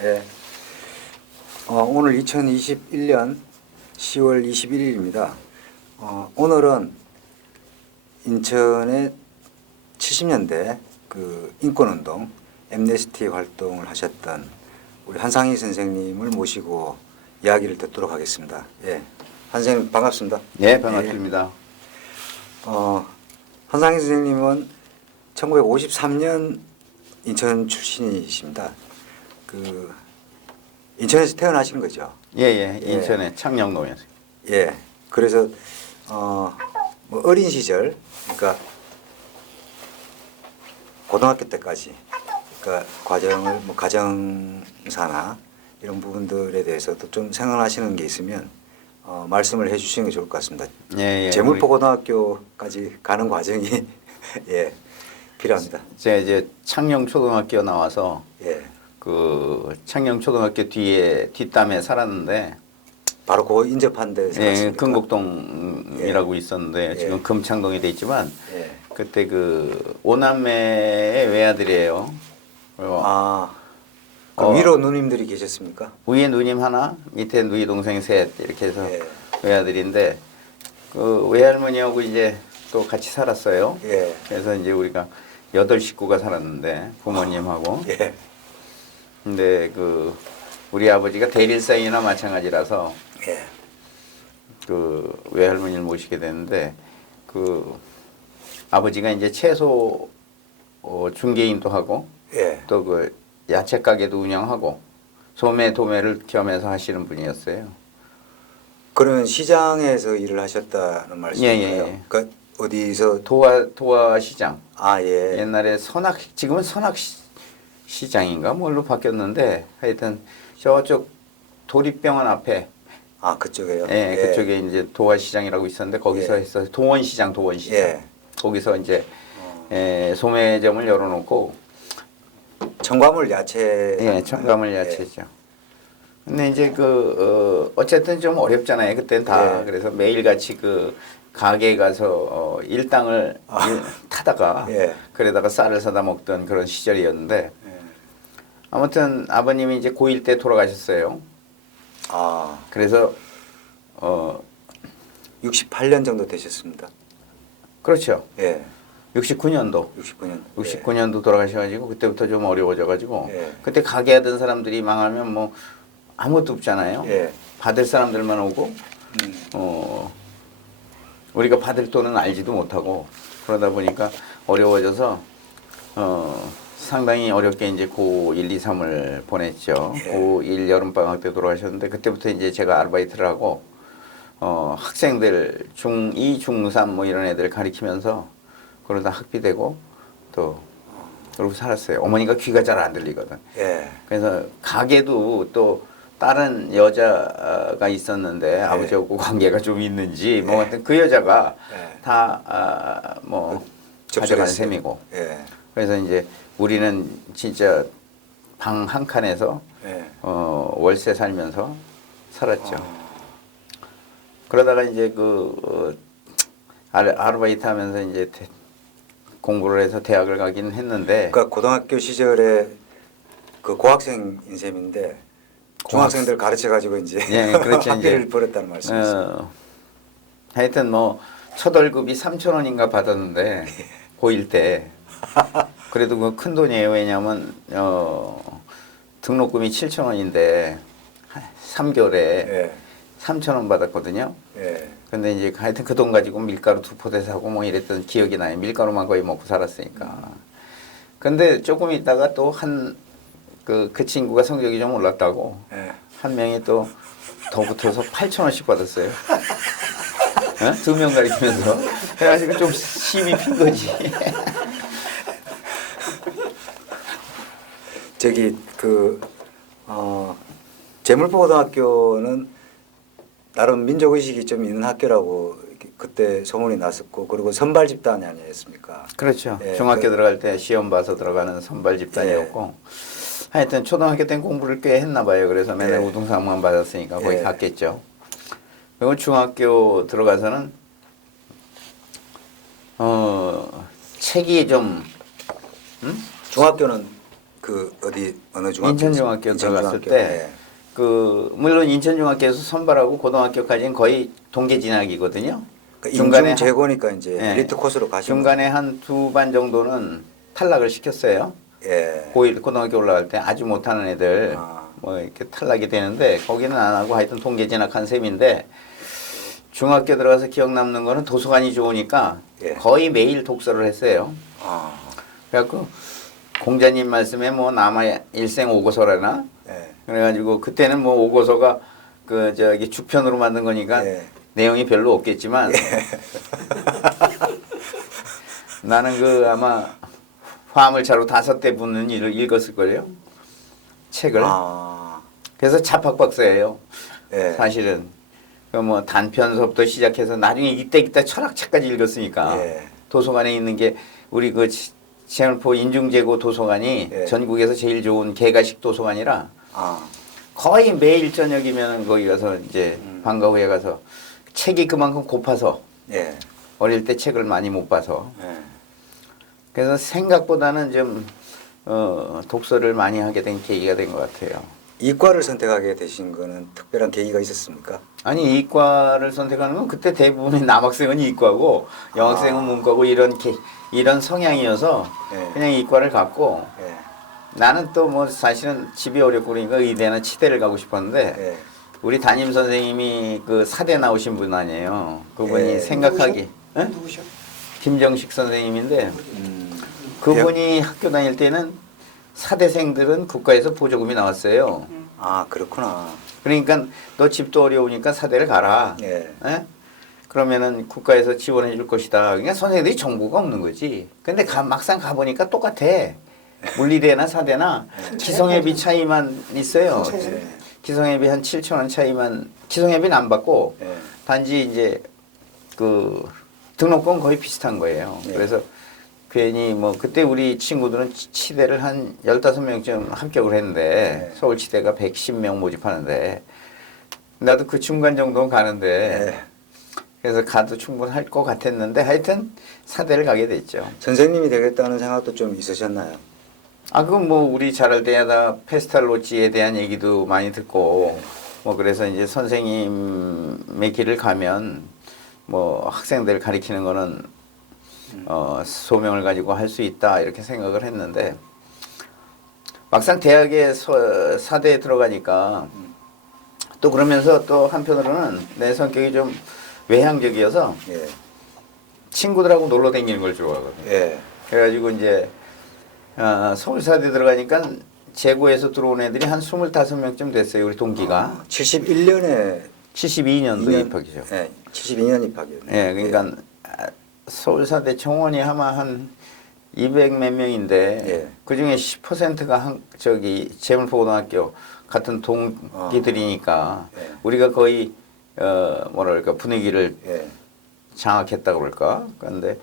예. 오늘 2021년 10월 21일입니다. 오늘은 인천의 70년대 그 인권운동, 엠네스티 활동을 하셨던 우리 한상희 선생님을 모시고 이야기를 듣도록 하겠습니다. 예. 선생님 반갑습니다. 네, 반갑습니다. 한상희 선생님은 1953년 인천 출신이십니다. 그 인천에서 태어나신 거죠? 예, 인천의 창녕동에서. 예. 그래서 뭐 어린 시절, 그러니까 고등학교 때까지, 그러니까 과정을 뭐 가정사나 이런 부분들에 대해서도 좀 생각나시는 게 있으면 말씀을 해주시는 게 좋을 것 같습니다. 예, 제물포 고등학교까지 가는 과정이 예 필요합니다. 제가 이제 창녕초등학교 나와서 예. 그 창녕초등학교 뒤에 뒷담에 살았는데, 바로 그 인접한 데 예, 살았습니까? 금곡동이라고 있었는데 지금 금창동이 돼 있지만 예. 그때 그 오남매의 외아들이에요. 그리고 그 위로 누님들이 계셨습니까? 위에 누님 하나, 밑에 누이 동생 셋 이렇게 해서 예. 외아들인데 그 외할머니하고 이제 또 같이 살았어요. 예. 그래서 이제 우리가 8식구가 살았는데 부모님하고. 예. 근데 그 우리 아버지가 대릴사이나 마찬가지라서 예. 그 외할머니를 모시게 됐는데 그 아버지가 이제 채소 중개인도 하고 예. 또 그 야채 가게도 운영하고 소매 도매를 겸해서 하시는 분이었어요. 그러면 시장에서 일을 하셨다는 말씀인가요? 예. 그러니까 어디서 도화 시장. 예. 옛날에 지금은 시장인가 뭘로 바뀌었는데 하여튼 저쪽 도립병원 앞에 그쪽에요? 예, 그쪽에 이제 도화시장이라고 있었는데 거기서 했어요. 도원시장. 예. 거기서 이제 소매점을 열어놓고 청과물 야채. 예, 첨가물 야채죠. 근데 이제 어쨌든 좀 어렵잖아요. 그때는 다. 예. 그래서 매일같이 그 가게에 가서 일당을 타다가 예. 그러다가 쌀을 사다 먹던 그런 시절이었는데 예. 아무튼 아버님이 이제 고1 때 돌아가셨어요. 그래서 68년 정도 되셨습니다. 그렇죠. 예. 69년도. 69년. 돌아가셔가지고 그때부터 좀 어려워져가지고 예. 그때 가게 하던 사람들이 망하면 뭐 아무것도 없잖아요. 예. 받을 사람들만 오고 우리가 받을 돈은 알지도 못하고 그러다 보니까 어려워져서 상당히 어렵게 이제 고1, 2, 3을 보냈죠. 예. 고1 여름방학 때 돌아가셨는데 그때부터 이제 제가 아르바이트를 하고 학생들 중2, 중3 뭐 이런 애들 가리키면서 그러다 학비되고 또 그러고 살았어요. 어머니가 귀가 잘 안 들리거든. 예. 그래서 가게도 또 다른 여자가 있었는데 아버지하고 관계가 좀 있는지 뭐 하여튼 그 여자가 다 뭐 가져간 셈이고. 예. 그래서 이제 우리는 진짜 방 한 칸에서 예. 월세 살면서 살았죠. 그러다가 이제 아르바이트 하면서 이제 공부를 해서 대학을 가긴 했는데. 그러니까 고등학교 시절에 그 고학생인 셈인데 중학생들 가르쳐 가지고 이제 예, 그렇죠. 학비를 벌었다는 말씀이시죠. 하여튼 뭐 첫 월급이 3,000원인가 받았는데 고1 때. 그래도 그 큰 돈이에요. 왜냐하면 등록금이 7,000원인데 3개월에 예. 3,000원 받았거든요. 예. 근데 이제 하여튼 그 돈 가지고 밀가루 2포대 사고 뭐 이랬던 기억이 나요. 밀가루만 거의 먹고 살았으니까. 근데 조금 있다가 또 그 친구가 성적이 좀 올랐다고 예. 한 명이 또 더 붙어서 8,000원씩 받았어요. 2명 가리키면서. 그래가지고 좀 힘이 핀 거지. 제물포 고등학교는 나름 민족 의식이 좀 있는 학교라고 그때 소문이 났었고, 그리고 선발 집단이 아니었습니까? 그렇죠. 예, 중학교 들어갈 때 시험 봐서 들어가는 선발 집단이었고 하여튼 초등학교 때는 공부를 꽤 했나 봐요. 그래서 맨날 우등상만 받았으니까 거기 갔겠죠. 그리고 중학교 들어가서는 책이 좀 중학교는 그 어디 어느 중학교? 인천중학교 들어갔을 때 예. 그 물론 인천중학교에서 선발하고 고등학교까지는 거의 동계 진학이거든요. 그러니까 중간에 인중 제고니까 이제 예. 엘리트 코스로 가신 중간에 한 두 반 정도는 탈락을 시켰어요. 예. 고1 고등학교 올라갈 때 아주 못하는 애들 아. 뭐 이렇게 탈락이 되는데 거기는 안 하고 하여튼 동계 진학한 셈인데 중학교 들어가서 기억 남는 거는 도서관이 좋으니까 예. 거의 매일 독서를 했어요. 아. 그래갖고 공자님 말씀에 뭐 남아 일생 오고서라나 예. 그래가지고 그때는 뭐 오고서가 그 저기 주편으로 만든 거니까 예. 내용이 별로 없겠지만 나는 그 아마 화물차로 5대 붙는 일을 읽었을 거예요. 책을. 아. 그래서 자팍박사예요. 예. 사실은 그 뭐 단편서부터 시작해서 나중에 이때 철학책까지 읽었으니까 예. 도서관에 있는 게 우리 그 지하철포 인중제고 도서관이 예. 전국에서 제일 좋은 개가식 도서관이라 아. 거의 매일 저녁이면 거기 가서 이제 방과 후에 가서 책이 그만큼 고파서 예. 어릴 때 책을 많이 못 봐서 예. 그래서 생각보다는 좀 독서를 많이 하게 된 계기가 된 것 같아요. 이과를 선택하게 되신 거는 특별한 계기가 있었습니까? 아니 이과를 선택하는 건 그때 대부분의 남학생은 이과고 여학생은 문과고 이런 성향이어서 예. 그냥 이과를 갔고 예. 나는 또 뭐 사실은 집이 어렵고 그러니까 의대나 치대를 가고 싶었는데 예. 우리 담임 선생님이 그 사대 나오신 분 아니에요. 그분이 예. 생각하기 응? 누구셔? 김정식 선생님인데 음. 그분이 학교 다닐 때는 사대생들은 국가에서 보조금이 나왔어요. 아, 그렇구나. 그러니까 너 집도 어려우니까 사대를 가라. 예. 예? 그러면은 국가에서 지원해 줄 것이다. 그러니까 선생님들이 정보가 없는 거지. 근데 막상 가보니까 똑같아. 물리대나 사대나 기성예비 차이만 있어요. 예. 기성예비 한 7천 원 차이만, 기성예비는 안 받고 예. 단지 이제 그 등록금 거의 비슷한 거예요. 예. 그래서 괜히 뭐 그때 우리 친구들은 치대를 한 15명쯤 합격을 했는데 예. 서울치대가 110명 모집하는데 나도 그 중간 정도는 가는데 예. 그래서 가도 충분할 것 같았는데 하여튼 사대를 가게 됐죠. 선생님이 되겠다는 생각도 좀 있으셨나요? 아, 그건 뭐 우리 자랄 때마다 페스탈로치에 대한 얘기도 많이 듣고 뭐 그래서 이제 선생님의 길을 가면 뭐 학생들 가리키는 거는 소명을 가지고 할 수 있다 이렇게 생각을 했는데 막상 대학에 사대에 들어가니까 또 그러면서 또 한편으로는 내 성격이 좀 외향적이어서 예. 친구들하고 놀러 다니는 걸 좋아하거든요. 예. 그래가지고 이제 서울사대 들어가니까 재고에서 들어온 애들이 한 25명쯤 됐어요. 우리 동기가. 71년에 72년도 입학이죠. 예. 72년 입학이었네요. 예, 그러니까 서울사대 정원이 아마 한 200 몇 명인데 예. 그 중에 10%가 재물포고등학교 같은 동기들이니까 예. 우리가 거의 뭐랄까 분위기를 예. 장악했다 그럴까? 그런데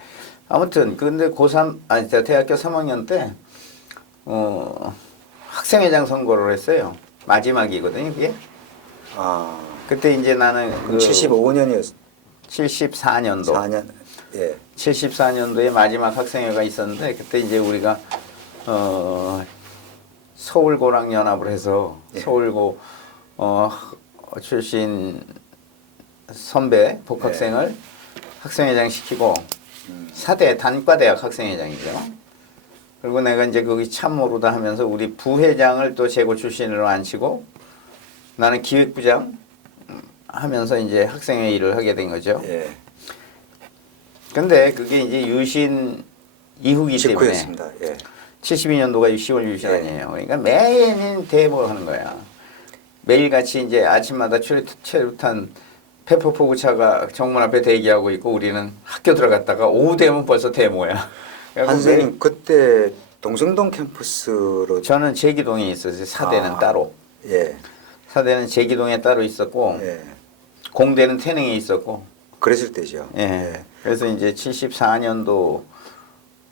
아무튼 근데 고3 아니 대학교 3학년 때 학생회장 선거를 했어요. 마지막이거든요, 그게. 아. 그때 이제 나는 그럼 75년이었 74년도 4년. 예. 74년도에 마지막 학생회가 있었는데 그때 이제 우리가 서울고랑 연합을 해서 예. 서울고 출신 선배 복학생을 학생회장 시키고 사대 단과대학 학생회장이죠. 그리고 내가 이제 거기 참모로다 하면서 우리 부회장을 또 재고 출신으로 앉히고 나는 기획부장 하면서 이제 학생회 일을 하게 된 거죠. 예. 근데 그게 이제 유신 이후기 때문에 직후였습니다. 예. 72년도가 10월 유신 예. 아니에요. 그러니까 매일 대모를 하는 거야. 매일같이 이제 아침마다 최루탄 페퍼포구차가 정문 앞에 대기하고 있고 우리는 학교 들어갔다가 오후 되면 벌써 데모야. 한 선생님 그때 동성동 캠퍼스로 저는 제기동에 있었어요. 사대는 따로. 예. 사대는 제기동에 따로 있었고 예. 공대는 태릉에 있었고. 그랬을 때죠. 예. 그래서 이제 74년도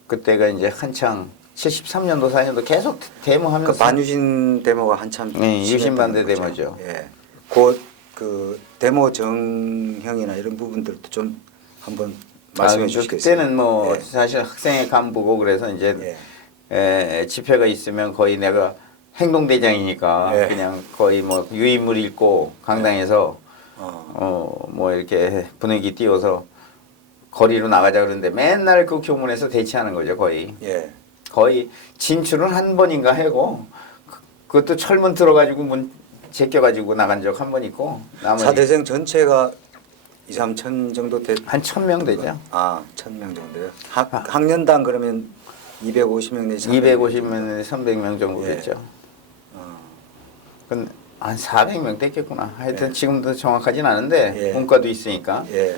그때가 이제 한창 73년도 4년도 계속 데모하면서 그 반유신 데모가 한참 예, 유신 반대 심했다는 거죠. 데모죠. 예. 그 데모 정형이나 이런 부분들도 좀 한번 말씀해 주시겠어요? 그때는 뭐 예. 사실 학생회 간부고 그래서 이제 예. 집회가 있으면 거의 내가 행동대장이니까 예. 그냥 거의 뭐 유인물 읽고 강당에서 뭐 이렇게 분위기 띄워서 거리로 나가자 그러는데 맨날 그 교문에서 대치하는 거죠 거의. 예. 거의 진출은 한 번인가 하고 그것도 철문 들어가지고 문 제껴가지고 나간 적 한 번 있고 나머지 사대생 전체가 2, 3천 정도 한 1,000명 되죠. 아, 1,000명 정도요. 학년당 그러면 250명 내지 250명, 300명 정도 예. 됐죠. 어. 한 400명 됐겠구나. 하여튼 예. 지금도 정확하진 않은데 예. 문과도 있으니까. 예.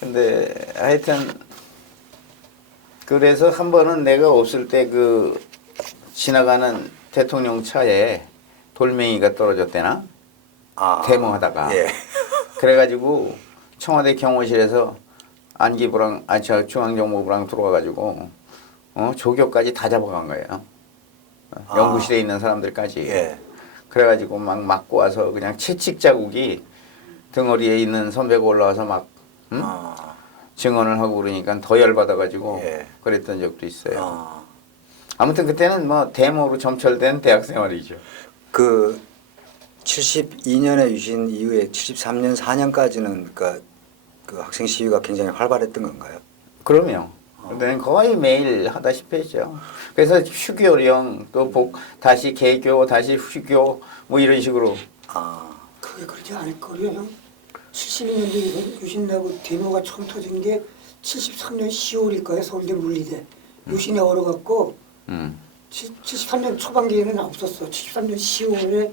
근데 하여튼 그래서 한 번은 내가 없을 때 그 지나가는 대통령 차에 돌멩이가 떨어졌대나 아. 데모하다가 예. 그래가지고 청와대 경호실에서 안기부랑 저 중앙정보부랑 들어와가지고 조교까지 다 잡아간 거예요. 연구실에 있는 사람들까지. 예. 그래가지고 막 맞고 와서 그냥 채찍 자국이 등허리에 있는 선배가 올라와서 막 아. 증언을 하고 그러니까 더 열받아가지고 예. 그랬던 적도 있어요. 아. 아무튼 그때는 뭐 데모로 점철된 대학 생활이죠. 그 72년에 유신 이후에 73년 4년까지는 그 학생 시위가 굉장히 활발했던 건가요? 그럼요. 그때는 거의 매일 하다시피 했죠. 그래서 휴교령 또 다시 개교 다시 휴교 뭐 이런 식으로. 아. 그게 그렇지 않을 거예요. 형. 72년도에 유신 나고 데모가 처음 터진 게 73년 10월일 거예요. 서울대 물리대. 유신에 얼어갖고 음. 73년 초반기에는 없었어. 73년 10월에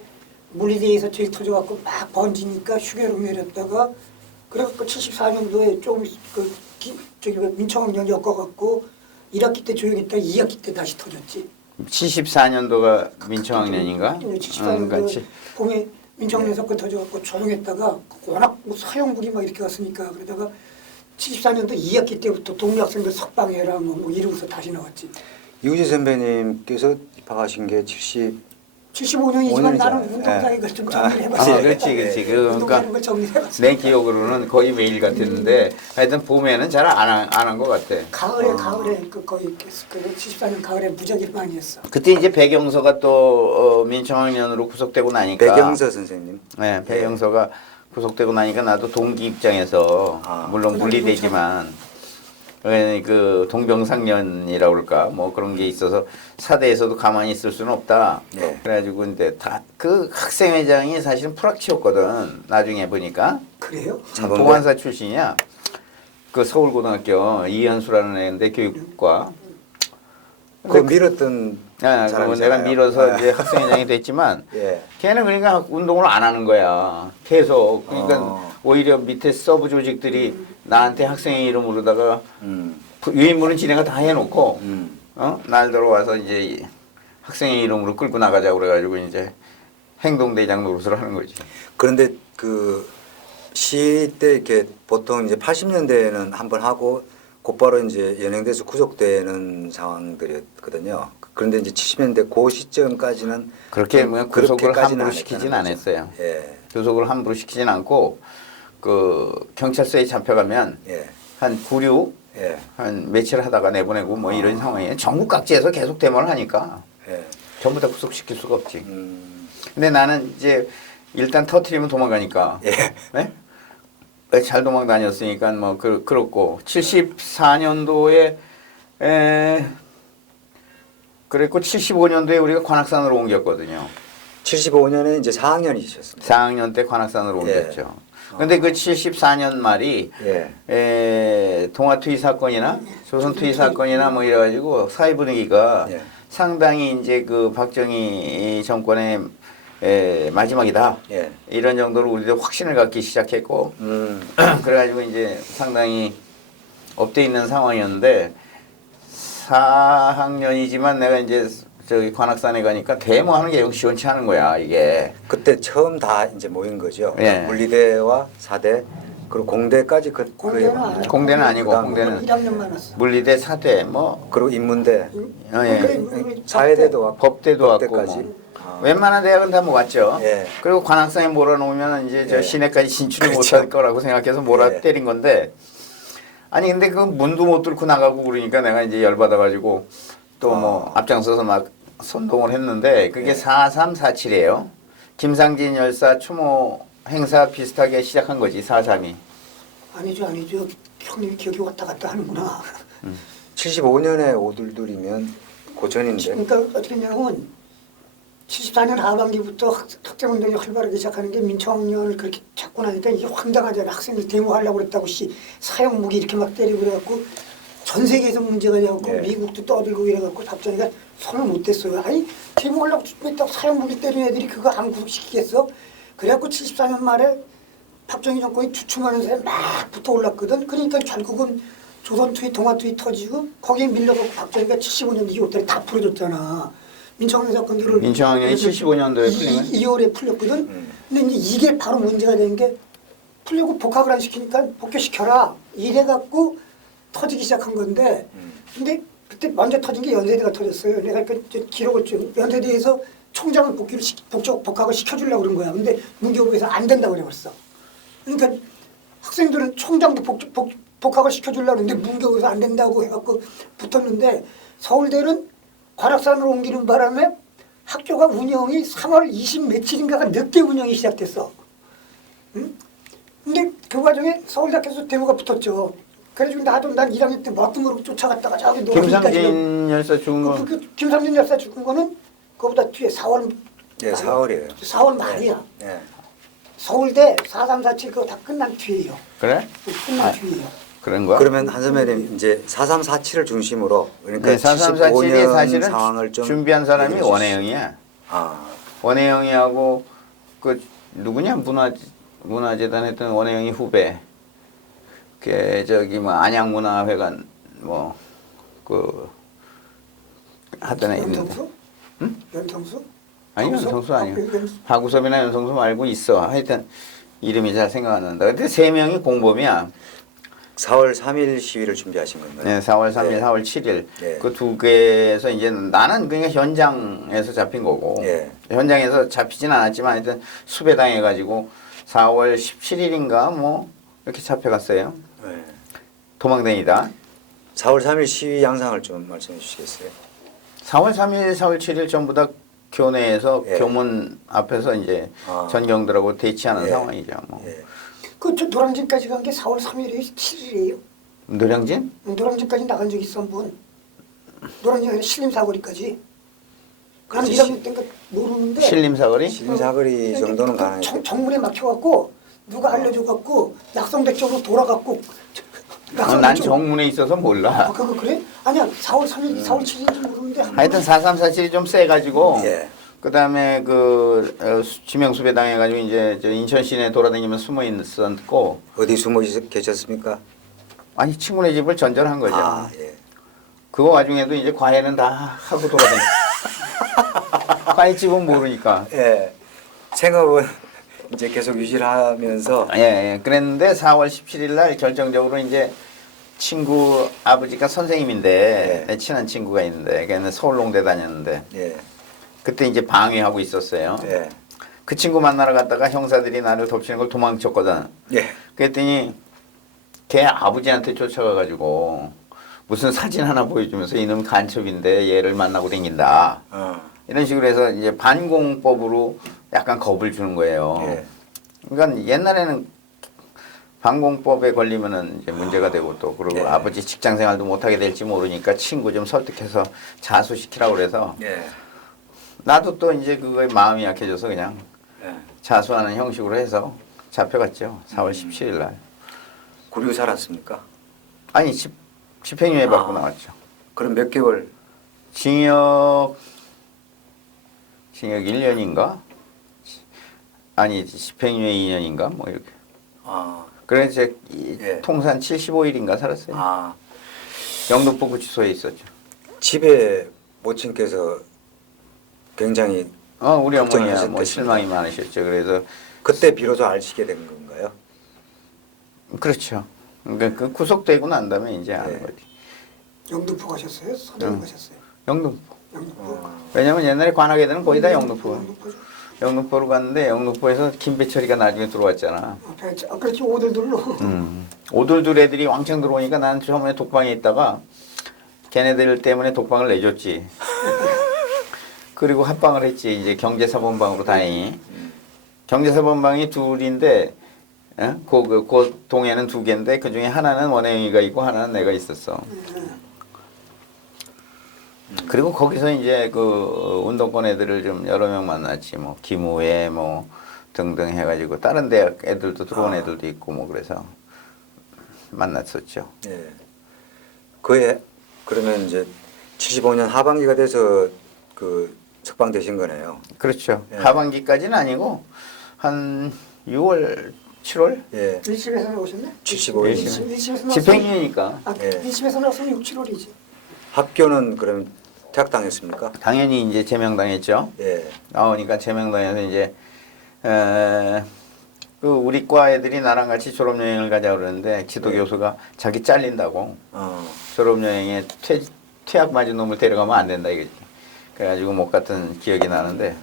물리대에서 저기 터져갖고 막 번지니까 휴교령 내렸다가 그래갖고 74년도에 조금 저기 민청학년 엮어갖고 1학기 때 조용했다 2학기 때 다시 터졌지. 74년도가 민청학년인가? 74년도 봄에 민청년 사건 터져갖고 조용했다가 워낙 뭐 사형국이 막 이렇게 왔으니까 그러다가 74년도 2학기 때부터 동료학생들 석방해라 뭐 이러고서 다시 나왔지. 이우재 선배님께서 입학하신 게 75년이지만 나는 오년이잖아요. 운동장 예. 이걸 좀 정리해봤어. 그렇지. 운동하는 그러니까 걸 정리해봤어. 내 기억으로는 거의 매일 같았는데 하여튼 봄에는 잘 안 한 것 같아. 가을에 거의 그 74년 가을에 무지하게 많이 했어. 그때 이제 배경서가 또 민청학년으로 구속되고 나니까 백영서 선생님. 네, 배경서가 구속되고 나니까 나도 동기 입장에서 물론 물리되지만 그 동병상련이라고 그럴까 뭐 그런 게 있어서 사대에서도 가만히 있을 수는 없다. 네. 그래가지고 이제 다 그 학생회장이 사실은 프락치였거든. 나중에 보니까 그래요? 동안사 출신이야. 그 서울고등학교 이현수라는 애인데 교육과. 그 밀었던 그러면 내가 사람이잖아요. 밀어서 이제 학생회장이 됐지만 예. 걔는 그러니까 운동을 안 하는 거야. 계속. 그러니까 오히려 밑에 서브 조직들이 나한테 학생의 이름으로다가 유인물은 지네가 다 해놓고 날 들어와서 이제 학생의 이름으로 끌고 나가자고 그래가지고 이제 행동대장 노릇을 하는 거지. 그런데 그 시위 때 이렇게 보통 이제 80년대에는 한 번 하고 곧바로 이제 연행돼서 구속되는 상황들이었거든요. 그런데 이제 70년대 그 시점까지는 그렇게 뭐 구속을 그렇게까지는 함부로 안 시키진 했다는 않았어요. 거죠. 예. 구속을 함부로 시키진 않고 그 경찰서에 잡혀가면 예. 한 96, 예. 한 며칠 하다가 내보내고 뭐 이런 상황이에요. 전국 각지에서 계속 데모를 하니까 예. 전부 다 구속시킬 수가 없지. 근데 나는 이제 일단 터트리면 도망가니까. 예. 네? 잘 도망 다녔으니까 뭐 그렇고 74년도에 그랬고 75년도에 우리가 관악산으로 옮겼거든요. 75년에 이제 4학년이셨습니다. 4학년 때 관악산으로 옮겼죠. 근데 그 74년 말이 예. 동아 투이 사건이나 조선 투이 사건이나 뭐 이래가지고 사회 분위기가 예. 상당히 이제 그 박정희 정권의 마지막이다. 예. 이런 정도로 우리도 확신을 갖기 시작했고 그래가지고 이제 상당히 업돼 있는 상황이었는데 4학년이지만 내가 이제 저기 관악산에 가니까 데모하는 게 영 시원치 않은 거야 이게. 그때 처음 다 이제 모인 거죠. 예. 물리대와 사대 그리고 공대까지 공대는 아니고 공대는 1학년만 왔어. 물리대, 사대 뭐 그리고 인문대, 사회대도 왔고 법대도 왔고 법대까지. 뭐. 웬만한 대학은 다 모았죠. 예. 그리고 관악산에 몰아놓으면 이제 저 예. 시내까지 진출을 그렇죠. 못할 거라고 생각해서 몰아 예. 때린 건데 아니 근데 그 문도 못 뚫고 나가고 그러니까 내가 이제 열받아가지고 또 뭐 앞장서서 막 선동을 했는데 그게 예. 4347이에요. 김상진 열사 추모 행사 비슷하게 시작한 거지 4.3이. 아니죠. 형님이 기억이 왔다 갔다 하는구나. 75년에 오돌돌이면 고전인데. 그러니까 어떻게 했냐면 74년 하반기부터 학생운동이 활발하게 시작하는 게 민청년을 그렇게 잡고 나니까 이게 황당하잖아. 학생들 데모하려고 그랬다고 사형 무기 이렇게 막 때리고 그래갖고 전 세계에서 문제가 돼갖고 네. 미국도 떠들고 이래갖고 답장이가 손을 못 댔어요. 아니 데모하려고 했다고 사형 무기 때리는 애들이 그거 안 구속시키겠어? 그래갖고 74년 말에 박정희 정권이 주춤하면서 막 붙어 올랐거든. 그러니까 결국은 조선투이, 동아투이 터지고 거기에 밀려갖고 박정희가 75년 2월달에 다 풀어줬잖아. 민청년 사건들을 민청년이 75년도에 풀린 거야? 2월에 풀렸거든. 근데 이제 이게 바로 문제가 된 게 풀리고 복학을 안 시키니까 복교시켜라 이래갖고 터지기 시작한 건데 근데 그때 먼저 터진 게 연세대가 터졌어요. 내가 그 기록을 좀 연세대에서 총장을 복학을 시켜주려고 그런 거야. 근데 문교부에서 안 된다고 그래버렸어. 그러니까 학생들은 총장도 복학을 시켜주려고 했는데 문교부에서 안 된다고 해갖고 붙었는데 서울대는 관악산으로 옮기는 바람에 학교가 운영이 3월 20 며칠인가가 늦게 운영이 시작됐어. 응? 근데 그 과정에 서울대학교에서 데모가 붙었죠. 그래가지고 나도 난 1학년 때 멋든 거로 쫓아갔다가 저기 김상진 열사 죽은 거. 김상진 열사 죽은 거는 그거보다 뒤에 4월 예, 4월이에요. 4월 말이야. 예. 서울대 4347 그거 다 끝난 뒤에요. 그래? 끝난 뒤에요. 그런 거야? 그러면 한 선배님 이제 4347을 중심으로 그러니까 네, 4347이 75년 사실은 상황을 좀 준비한 사람이 얘기해 주시죠. 원혜영이야. 아, 원혜영이하고 그 누구냐 문화재단 했던 원혜영이 후배. 그 저기 뭐 안양문화회관 뭐 그 하던 애 있는데. 연성수? 응? 연성수? 아니 정수? 연성수 아니야. 연수. 박우섭이나 연성수 말고 있어. 하여튼 이름이 잘 생각 안 난다. 근데 세 명이 공범이야. 4월 3일 시위를 준비하신 건가요? 네, 4월 3일, 네. 4월 7일 네. 그 두 개에서 이제 나는 그냥 현장에서 잡힌 거고 예. 현장에서 잡히진 않았지만 하여튼 수배당해가지고 4월 17일인가 뭐 이렇게 잡혀갔어요. 네. 도망다니다. 4월 3일 시위 양상을 좀 말씀해 주시겠어요? 4월 3일, 4월 7일 전부 다 교내에서 예. 교문 앞에서 이제 아. 전경들하고 대치하는 예. 상황이죠. 뭐. 예. 그저 노량진까지 간 게 4월 3일이에요? 7일이에요? 노량진? 노량진까지 나간 적 있어 한 번. 노량진 아니라 신림사거리까지. 난 그렇지. 1학년 때인가 모르는데 신림사거리? 신사거리 정도는 가능해요. 정문에 막혀갖고 누가 알려줘갖고 약성대 쪽으로 돌아갖고 난 정문에 있어서 몰라. 그거 그래? 아니야 4월 3일, 4월 7일인지 모르는데 하여튼 4347이 좀 세가지고 예. 그다음에 그 지명수배 당해가지고 이제 저 인천 시내 돌아다니면서 숨어 있었고 어디 숨어 계셨습니까? 아니 친구네 집을 전전한 거죠. 아, 예. 그 와중에도 이제 과외는 다 하고 돌아다니. 과외집은 모르니까. 예. 생업은 이제 계속 유지를 하면서 예, 예. 그랬는데 4월 17일 날 결정적으로 이제 친구 아버지가 선생님인데 예. 내 친한 친구가 있는데 걔는 서울농대 다녔는데 예. 그때 이제 방해하고 있었어요. 예. 그 친구 만나러 갔다가 형사들이 나를 덮치는 걸 도망쳤거든. 예. 그랬더니 걔 아버지한테 쫓아가가지고 무슨 사진 하나 보여주면서 이놈 간첩인데 얘를 만나고 다닌다. 이런 식으로 해서 이제 반공법으로 약간 겁을 주는 거예요. 예. 그러니까 옛날에는 반공법에 걸리면은 이제 문제가 되고 또 그리고 예. 아버지 직장 생활도 못하게 될지 모르니까 친구 좀 설득해서 자수시키라고 그래서 예. 나도 또 이제 그거에 마음이 약해져서 그냥 예. 자수하는 형식으로 해서 잡혀갔죠. 4월 17일 날. 구류 살았습니까? 아니 집행유예 받고 아. 나왔죠. 그럼 몇 개월? 징역 1년인가? 아니 집행유예 2년인가? 뭐 이렇게. 아. 그래서 예. 통산 75일인가 살았어요. 아. 영등포 구치소에 있었죠. 집에 모친께서 굉장히 우리 걱정을 어머니야 뭐 하셨겠습니다. 실망이 많으셨죠. 그래서 그때 비로소 아시게 된 건가요? 그렇죠. 그러니까 그 구속되고 난 다음에 이제 아는 예. 거지. 영등포 가셨어요? 서대문 가셨어요? 영등포. 영등포. 왜냐면 옛날에 관악애들은 거의 다 영등포. 영등포죠. 영등포로 갔는데 영등포에서 김배철이가 나중에 들어왔잖아. 그렇지 오들들로. 오돌돌 애들이 왕창 들어오니까 나는 처음에 독방에 있다가 걔네들 때문에 독방을 내줬지. 그리고 합방을 했지. 이제 경제사범방으로 다행히. 경제사범방이 둘인데, 그 동에는 두 개인데 그 중에 하나는 원행이가 있고 하나는 내가 있었어. 그리고 거기서 이제 그 운동권 애들을 좀 여러 명 만났지. 뭐 김우애 뭐 등등 해가지고 다른 대학 애들도 들어온 애들도 있고 뭐 그래서 만났었죠. 예. 그에 그러면 이제 75년 하반기가 돼서 그 석방되신 거네요. 그렇죠. 예. 하반기까지는 아니고 한 6월, 7월? 예. 일심에서 나오셨네? 75년. 일심에서 집행유예니까. 아, 예. 일심에서 나왔으면 6, 7월이지. 학교는 그럼 퇴학당했습니까? 당연히 이제 제명당했죠. 예. 나오니까 제명당해서 이제 그 우리 과 애들이 나랑 같이 졸업여행을 가자 그러는데 지도교수가 자기 잘린다고 졸업여행에 퇴학 맞은 놈을 데려가면 안 된다 이거지. 그래가지고 못 갔던 기억이 나는데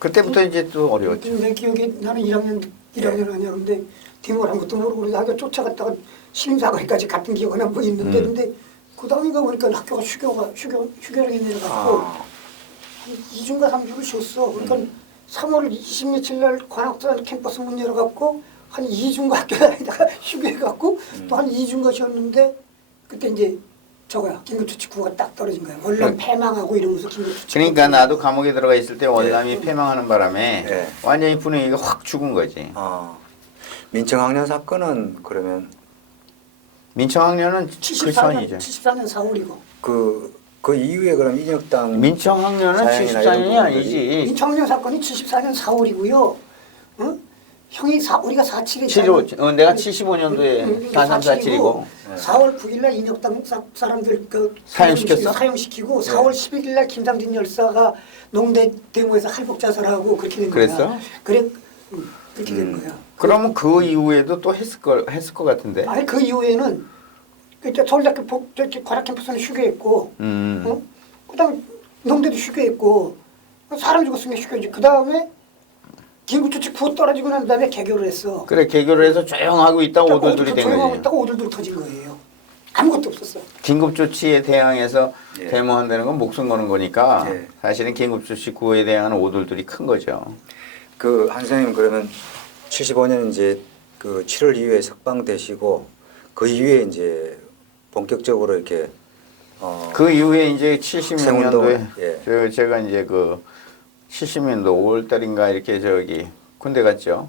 그때부터 이제 또 어려웠죠. 내 기억에 나는 1학년 아니야. 근데 대목을 아무것도 모르고 그래서 학교 쫓아갔다가 신임사거리까지 갔던 기억은 한 번 있는데 근데 그 다음에 가보니까 학교가 휴교령이 내려가지고 한 2주인가 3주를 쉬었어. 그러니까 3월 20 며칠 날 관악산 캠퍼스 문 열어갖고 한 2주인가 학교 다니다가 휴교해갖고 또 한 2주인가 쉬었는데 그때 이제 저거야 긴급조치구가 딱 떨어진 거야. 원래 패망하고 이러면서 긴급조치. 그러니까 나도 감옥에 들어가 있을 때 원남이 패망하는 바람에 예. 완전히 분위기가 확 죽은 거지. 민청학년 사건은 그러면 민청학년은 그 74년 전이죠. 74년 4월이고. 그 이후에 그럼 인혁당 민청학년은 사형이나 74년이 이런 아니지. 민청년 사건이 74년 4월이고요. 어? 형이 우리가 47에 75, 내가 75년도에 4347이고 4월 9일날 인혁당 사람들 그 사형시켰어? 사형시키고 4월 11일날 김상진 열사가 농대 데모에서 할복 자살하고 그렇게 된 거야. 그랬어? 그래 그렇게 된 거야. 그러면 그 이후에도 또 했을 것 같은데. 아니 그 이후에는 그때 서울대학교 관악 캠퍼스는 휴교했고, 그다음에 농대도 휴교했고, 사람 죽었으니까 휴교지. 그 다음에 긴급조치 구호 떨어지고 난 다음에 개교를 했어. 그래 개교를 해서 조용하고 있다가 오돌들이 된 조용하고 거지. 있다가 오돌돌 터진 거예요. 아무것도 없었어. 긴급조치에 대항해서 예. 데모한다는 건 목숨 거는 거니까 예. 사실은 긴급조치 구호에 대항하는 오돌들이 큰 거죠. 그 한 선생님 그러면 75년 이제 그 7월 이후에 석방되시고 그 이후에 이제 본격적으로 이렇게 그 이후에 이제 76년도에 예. 제가 이제 그 70년도 5월달인가 이렇게 저기 군대 갔죠.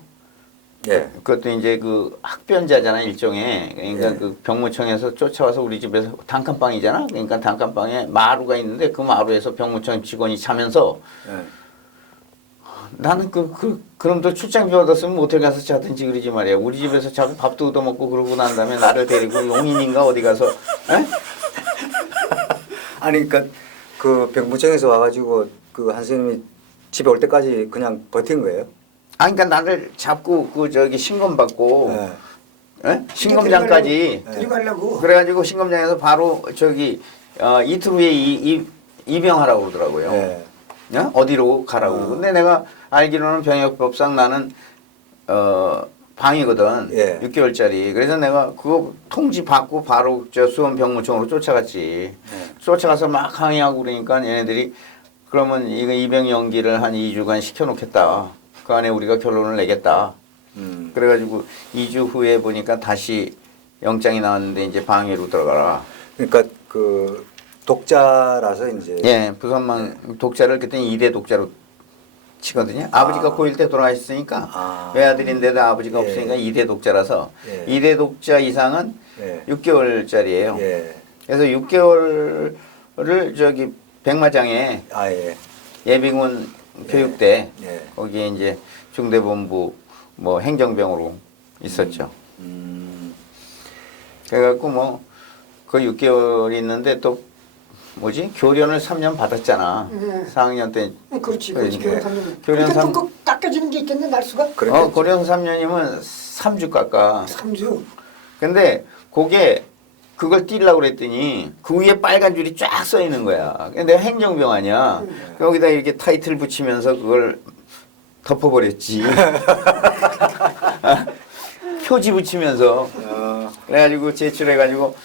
예. 그것도 이제 그 학변자잖아 일종의. 그러니까 예. 그 병무청에서 쫓아와서 우리 집에서 단칸방이잖아. 그러니까 단칸방에 마루가 있는데 그 마루에서 병무청 직원이 자면서 예. 나는 그놈들 출장비 받았으면 모텔 가서 자든지 그러지 말이야. 우리 집에서 자고 밥도 얻어먹고 그러고 난 다음에 나를 데리고 용인인가 어디 가서 에? 아니 그러니까 그 병무청에서 와가지고 그 한 선생님이 집에 올 때까지 그냥 버틴 거예요? 아니 그러니까 나를 잡고 그 저기 신검 받고 예. 에? 신검장까지 데려가려고. 그래가지고 신검장에서 바로 저기 이틀 후에 입영하라고 그러더라고요. 예. 야? 어디로 가라고. 근데 내가 알기로는 병역법상 나는 방이거든. 예. 6개월짜리. 그래서 내가 그거 통지 받고 바로 저 수원 병무청으로 쫓아갔지. 쫓아가서 막 항의하고 그러니까 얘네들이 그러면 이거 입영 연기를 한 2주간 시켜놓겠다. 그 안에 우리가 결론을 내겠다. 그래가지고 2주 후에 보니까 다시 영장이 나왔는데 이제 방위로 들어가라. 그러니까 그 독자라서 이제 예, 부산만 독자를 그때는 2대 독자로 치거든요. 아버지가 고1 때 돌아가셨으니까 외아들인데도 아버지가 예. 없으니까 2대 독자라서 예. 2대 독자 이상은 예. 6개월짜리예요. 예. 그래서 6개월을 저기 백마장에 예. 예비군 교육대 예. 거기에 이제 중대본부 뭐 행정병으로 있었죠. 그래갖고 뭐 그 6개월 있는데 또 뭐지 교련을 3년 받았잖아. 4학년 때. 그렇지. 그러니까. 교련 3년. 교련 그때 삼- 또 깎여지는 게 있겠네 날수가. 고령 3년이면 3주 깎아. 3주. 근데 그게 그걸 띄려고 그랬더니 그 위에 빨간 줄이 쫙 써 있는 거야. 근데 내가 행정병 아니야. 여기다 이렇게 타이틀 붙이면서 그걸 덮어버렸지. 표지 붙이면서. 그래가지고 제출해가지고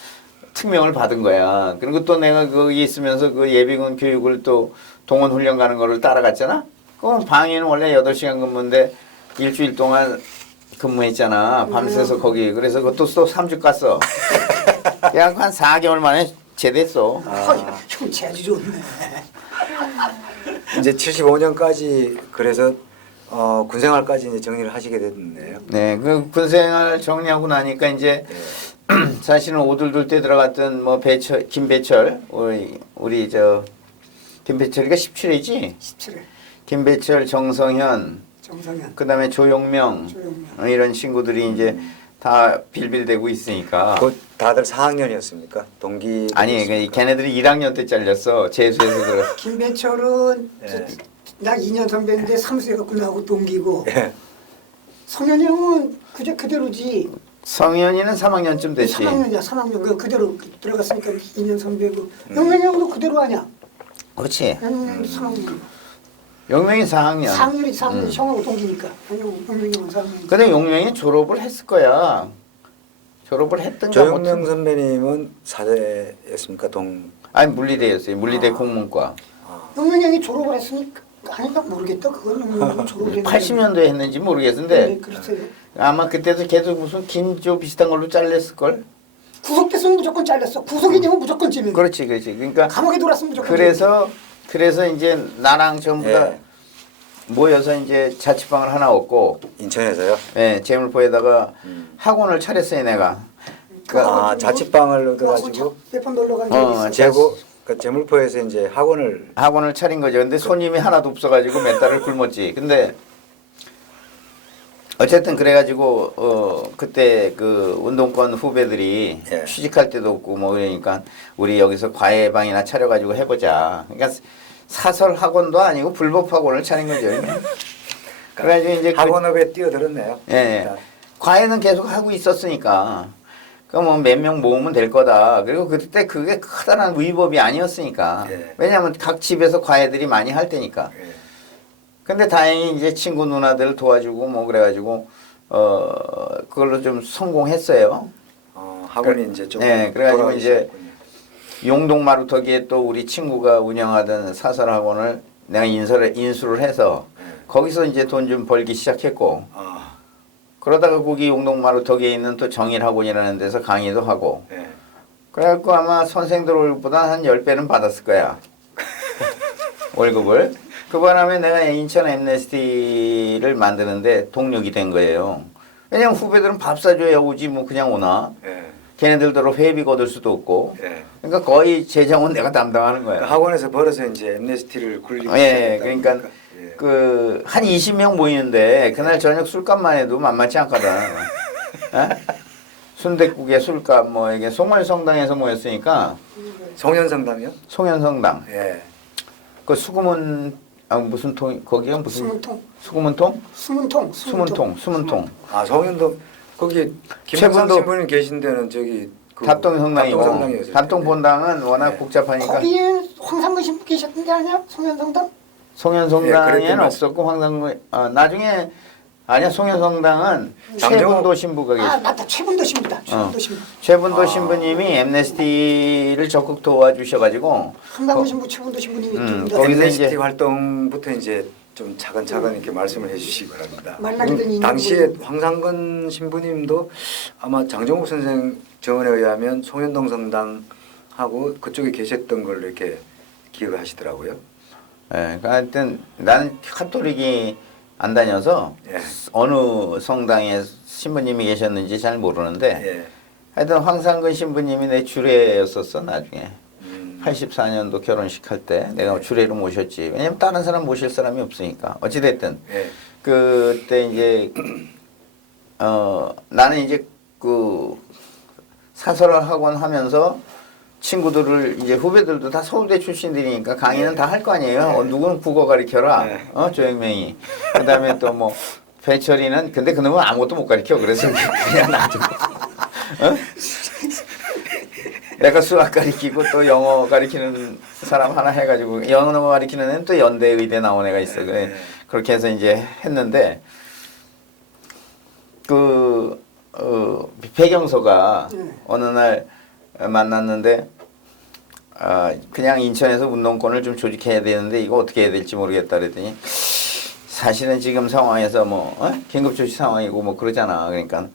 특명을 받은 거야. 그리고 또 내가 거기 있으면서 그 예비군 교육을 또 동원 훈련 가는 거를 따라갔잖아. 그럼 방위는 원래 8시간 근무인데 일주일 동안 근무했잖아. 밤새서 거기. 그래서 그것도 또 3주 갔어. 그냥 한 4개월 만에 제대했어. 형 재주 좋네. 이제 75년까지 그래서 군생활까지 이제 정리를 하시게 됐네요. 네, 그 군생활 정리하고 나니까 이제 사실은 오돌돌 때 들어갔던 뭐 김배철 우리 저 김배철이가 17회지. 17회 김배철, 정성현, 정상현. 그다음에 조용명, 이런 친구들이 이제 다 빌빌대고 있으니까. 그 다들 4학년이었습니까? 동기 아니, 걔네들이 1학년 때 잘렸어. 재수해서 들어갔어. 김배철은 예. 나 2년 선배인데 삼수해갖고 나하고 동기고 예. 성현이 형은 그대로지. 성현이는 3학년쯤 됐지. 3학년이야 3학년 그대로 들어갔으니까 2년 선배고 영명이 형도 그대로 아냐. 그렇지. 영명이 3학년. 용명이 4학년. 4학년이 형하고 동기니까. 영명이 형은 4학년. 근데 용명이 졸업을 했을 거야. 졸업을 했던가 조영명 못 선배님은 사대였습니까? 아니 물리대였어요. 물리대 공문과. 영명이 형이 졸업을 했으니까 아닌가 모르겠다. 그건 영명이 형이 졸업을 했는데. 80년도에 했는지 모르겠는데 네, 그렇어요. 아마 그때도 걔도 무슨 김조 비슷한 걸로 잘렸을걸? 구속됐으면 무조건 잘렸어. 구속이 되면 무조건 찜이고. 그렇지. 그러니까 감옥에 들어왔으면 무조건 그래서 이제 나랑 전부 다 예. 모여서 이제 자취방을 하나 얻고 인천에서요? 예, 재물포에다가 학원을 차렸어요, 내가. 아, 자취방을 얻어가지고 몇번 놀러 간 적이 있어. 재고 그러니까 재물포에서 이제 학원을 차린 거죠. 근데 손님이 하나도 없어가지고 몇 달을 굶었지. 근데 어쨌든 그래가지고 그때 그 운동권 후배들이 예. 취직할 때도 없고 뭐 그러니까 우리 여기서 과외방이나 차려가지고 해보자. 그러니까 사설 학원도 아니고 불법 학원을 차린 거죠. 그래가지고 이제 학원업에 뛰어들었네요. 예, 일단. 과외는 계속 하고 있었으니까. 그뭐 몇 명 모으면 될 거다. 그리고 그때 그게 커다란 위법이 아니었으니까. 예. 왜냐하면 각 집에서 과외들이 많이 할 때니까. 예. 근데 다행히 이제 친구 누나들 도와주고 뭐 그래가지고 그걸로 좀 성공했어요. 학원이 이제 좀 네, 그래가지고 돌아가기 이제 시작했군요. 용동 마루터기에 또 우리 친구가 운영하던 사설 학원을 내가 인수를 해서 거기서 이제 돈 좀 벌기 시작했고 그러다가 거기 용동 마루터기에 있는 또 정일학원이라는 데서 강의도 하고 예. 그래갖고 아마 선생들 월급보다 한 10배는 받았을 거야. 월급을. 그 바람에 내가 인천 엠네스티를 만드는데 동력이 된 거예요. 왜냐면 후배들은 밥 사줘야 오지 뭐 그냥 오나. 예. 걔네들대로 회비 거둘 수도 없고. 예. 그러니까 거의 재정은 내가 담당하는 거야. 그러니까 학원에서 벌어서 이제 엠네스티를 굴리고 예, 시작했다는 그러니까 겁니까? 예. 그 한 20명 모이는데 그날 저녁 술값만 해도 만만치 않거든. 순댓국에 술값 뭐 이게 송월성당에서 모였으니까 송현성당이요? 송현성당. 예. 그 수구문 무슨 통 거기가 무슨 수문통. 수구문통? 수문통. 수문통. 송현동 거기 김영삼 최분도- 신부님 계신 데는 저기 그 답동성당이고 답동성당이었을 답동본당은 워낙 네. 복잡하니까 거기에 황상근 신부 계셨던 게 아니야? 송현성당? 예, 송현성당에는 그랬던 없었고 황상근 나중에 아니야 송현성당은 장정호- 최분도 신부가 계시. 아 맞다. 최분도 신부다. 최분도 신부. 최분도 신부님이 엠네스티를 적극 도와주셔가지고 한강훈 신부, 최분도 신부님이 있습니다. 거기서 엠네스티 이제- 활동부터 이제 좀 차근차근 이렇게 말씀을 해주시기 바랍니다. 만나게 된 인연이 당시에 뭐예요? 황상근 신부님도 아마 장정욱 선생 증언에 의하면 송현동 성당하고 그쪽에 계셨던 걸로 이렇게 기억을 하시더라고요. 예, 그러니까 하여튼 나는 카톨릭이 안 다녀서 예. 어느 성당에 신부님이 계셨는지 잘 모르는데 예. 하여튼 황상근 신부님이 내 주례였었어 나중에. 84년도 결혼식 할 때 내가 네. 주례로 모셨지. 왜냐면 다른 사람 모실 사람이 없으니까. 어찌됐든 예. 그때 이제 나는 이제 그 사설 학원 하면서 친구들을 이제 후배들도 다 서울대 출신들이니까 강의는 네. 다 할 거 아니에요. 네. 누구는 국어 가르쳐라. 네. 조영명이. 그다음에 또 뭐 배철이는 근데 그놈은 아무것도 못 가르쳐. 그래서 그냥 놔두고. 내가 수학 가르치고 또 영어 가르치는 사람 하나 해가지고 영어 가르치는 애는 또 연대 의대 나온 애가 있어. 그래. 그렇게 해서 이제 했는데 배경서가 어느 날 만났는데 그냥 인천에서 운동권을 좀 조직해야 되는데 이거 어떻게 해야 될지 모르겠다 그랬더니 사실은 지금 상황에서 뭐 긴급 조치 상황이고 뭐 그러잖아. 그러니까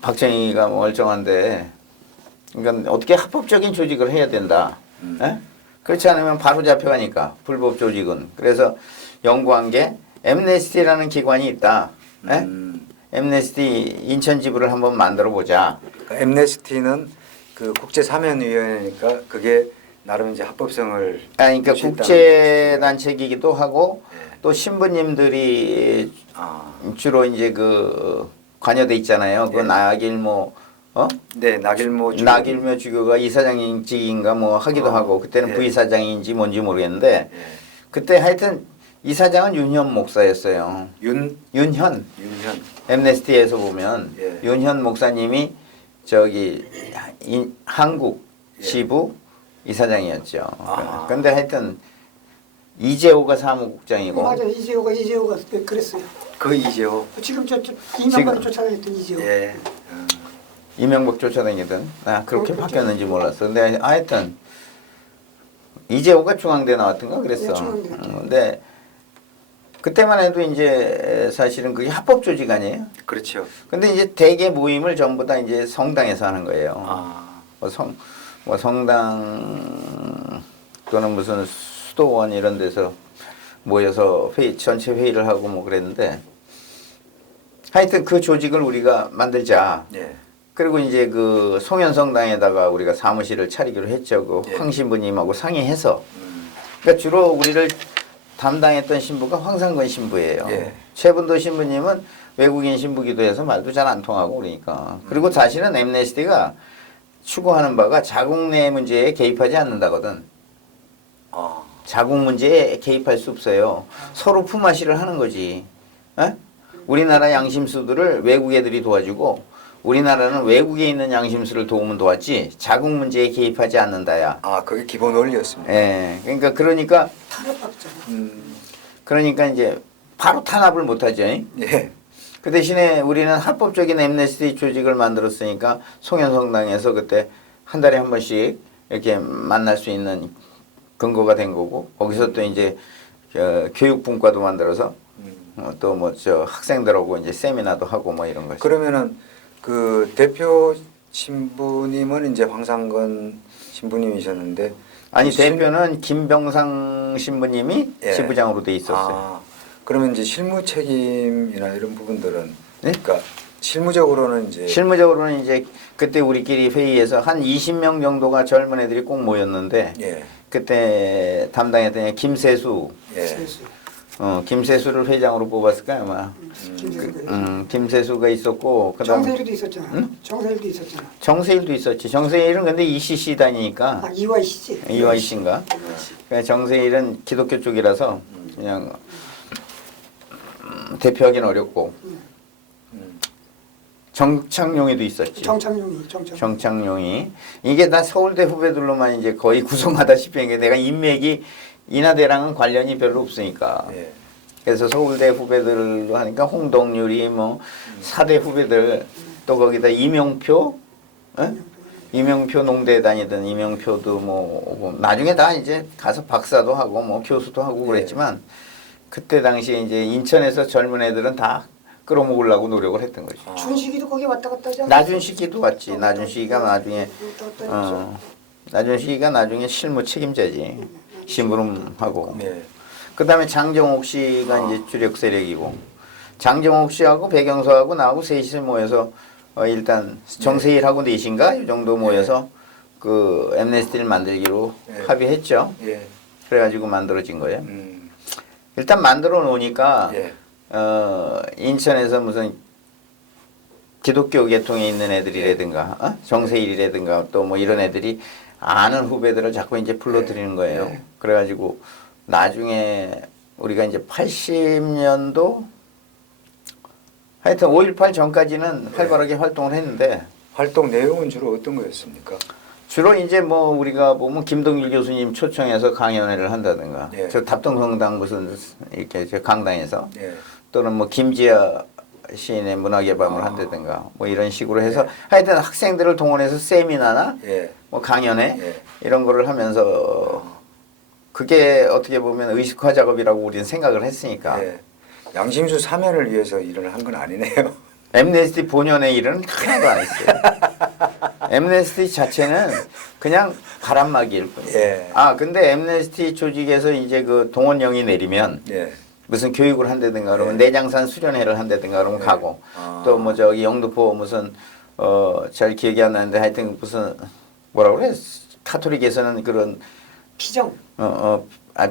박정희가 뭐 멀쩡한데 그러니까 어떻게 합법적인 조직을 해야 된다. 그렇지 않으면 바로 잡혀가니까 불법 조직은. 그래서 연구한 게 엠네스티라는 기관이 있다. 엠네스티 인천 지부를 한번 만들어 보자. 그러니까 엠네스티는 그 국제 사면위원회니까 그게 나름 이제 합법성을 그러니까 할수 있다는 국제 단체이기도 하고 예. 또 신부님들이 아, 주로 이제 그 관여돼 있잖아요. 그 예. 나길모 네, 나길모 주교. 나길모 주교가 이사장인지인가 뭐 하기도 하고 그때는 예. 부이사장인지 뭔지 모르겠는데 예. 그때 하여튼 이사장은 윤현 목사였어요. 윤현 윤현. 엠네스티에서 보면 예. 윤현 목사님이 저기 한국 예. 지부 이사장이었죠. 아. 근데 하여튼 이재호가 사무국장이고 맞아 이재호가 그랬어요. 그 이재호. 지금 이명박을 쫓아다녔던 이재호. 예. 이명박 쫓아다니던 그렇게 바뀌었는지 몰랐어. 근데 하여튼 이재호가 중앙대 나왔던가 그랬어. 네, 중앙대. 근데 그때만 해도 이제 사실은 그게 합법 조직 아니에요. 그렇죠. 근데 이제 대개 모임을 전부 다 이제 성당에서 하는 거예요. 아. 뭐 성당 또는 무슨 수도원 이런 데서 모여서 전체 회의를 하고 뭐 그랬는데 하여튼 그 조직을 우리가 만들자. 예. 그리고 이제 그 송현성당에다가 우리가 사무실을 차리기로 했죠. 그 예. 황 신부님하고 상의해서. 그러니까 주로 우리를 담당했던 신부가 황상건 신부예요. 예. 최분도 신부님은 외국인 신부기도 해서 말도 잘 안 통하고 그러니까. 그리고 사실은 엠네스티가 추구하는 바가 자국 내 문제에 개입하지 않는다거든. 아. 자국 문제에 개입할 수 없어요. 서로 품앗이를 하는 거지. 에? 우리나라 양심수들을 외국 애들이 도와주고 우리나라는 외국에 있는 양심수를 도우면 도왔지 자국 문제에 개입하지 않는다야. 아, 그게 기본 원리였습니다. 예. 그러니까 탄압받잖아. 그러니까 이제 바로 탄압을 못 하죠. 예. 그 대신에 우리는 합법적인 엠네스티 조직을 만들었으니까 송현성당에서 그때 한 달에 한 번씩 이렇게 만날 수 있는 근거가 된 거고 거기서 또 이제 교육분과도 만들어서 또 뭐 저 학생들하고 이제 세미나도 하고 뭐 이런 거. 그러면은 그 대표 신부님은 이제 황상건 신부님이셨는데 아니 그 신- 대표는 김병상 신부님이 예. 지부장으로 돼 있었어요. 아, 그러면 이제 실무 책임이나 이런 부분들은 네? 그러니까 실무적으로는 이제 실무적으로는 이제 그때 우리끼리 회의에서 한 20명 정도가 젊은 애들이 꼭 모였는데 예. 그때 담당했던 애 김세수 예. 세수. 김세수를 회장으로 뽑았을까 아마. 김세수가 있었고 그다음 정세일도 있었잖아. 정세일도 있었잖아. 정세일도 있었지. 정세일은 근데 ECC 다니니까 이화이 씨지. 이화이 씨인가. 그러니까 정세일은 기독교 쪽이라서 그냥 대표하기는 어렵고 정창용이도 있었지. 정창용이. 정창용이 이게 다 서울대 후배들로만 이제 거의 구성하다시피 한 게 내가 인맥이 인하대랑은 관련이 별로 없으니까. 예. 그래서 서울대 후배들로 하니까 홍동률이 뭐 사대 후배들 또 거기다 이명표, 이명표 농대 다니던 이명표도 뭐 나중에 다 이제 가서 박사도 하고 뭐 교수도 하고 그랬지만 그때 당시에 이제 인천에서 젊은 애들은 다 끌어모으려고 노력을 했던 거지. 준식이도 거기 왔다 갔다 하지 않았어? 나준식이도 왔지. 나준식이가 나중에 나준식이가 나중에 실무 책임자지. 심부름하고. 네. 그다음에 장정옥 씨가 이제 주력 세력이고 장정옥 씨하고 배경서하고 나하고 셋이서 모여서 일단 정세일하고 넷인가 이 정도 모여서 그 엠네스티를 만들기로 합의했죠. 예. 그래가지고 만들어진 거예요. 일단 만들어 놓으니까 예. 인천에서 무슨 기독교 계통에 있는 애들이라든가 정세일이라든가 또 뭐 이런 애들이 아는 후배들을 자꾸 이제 불러들이는 거예요. 예. 그래가지고 나중에 우리가 이제 80년도 하여튼 5.18 전까지는 활발하게 활동을 했는데 활동 내용은 주로 어떤 거였습니까? 주로 이제 뭐 우리가 보면 김동일 교수님 초청해서 강연회를 한다든가 예. 저 답동성당 무슨 이렇게 저 강당에서 예. 또는 뭐 김지아 시인의 문화개방을 한다든가 뭐 이런 식으로 해서 하여튼 학생들을 동원해서 세미나나 예. 뭐 강연회 예. 이런 거를 하면서 그게 어떻게 보면 의식화 작업이라고 우리는 생각을 했으니까 예. 양심수 사면을 위해서 일을 한 건 아니네요. 엠네스티 본연의 일은 하나도 안 했어요. 엠네스티 자체는 그냥 바람막이일 뿐이에요. 예. 아 근데 엠네스티 조직에서 이제 그 동원령이 내리면 예. 무슨 교육을 한다든가 그러면 예. 내장산 수련회를 한다든가 그러면 예. 가고 아. 또 뭐 저기 영등포 무슨 잘 기억이 안 나는데 하여튼 무슨 뭐라 그래 카톨릭에서는 그런 피정.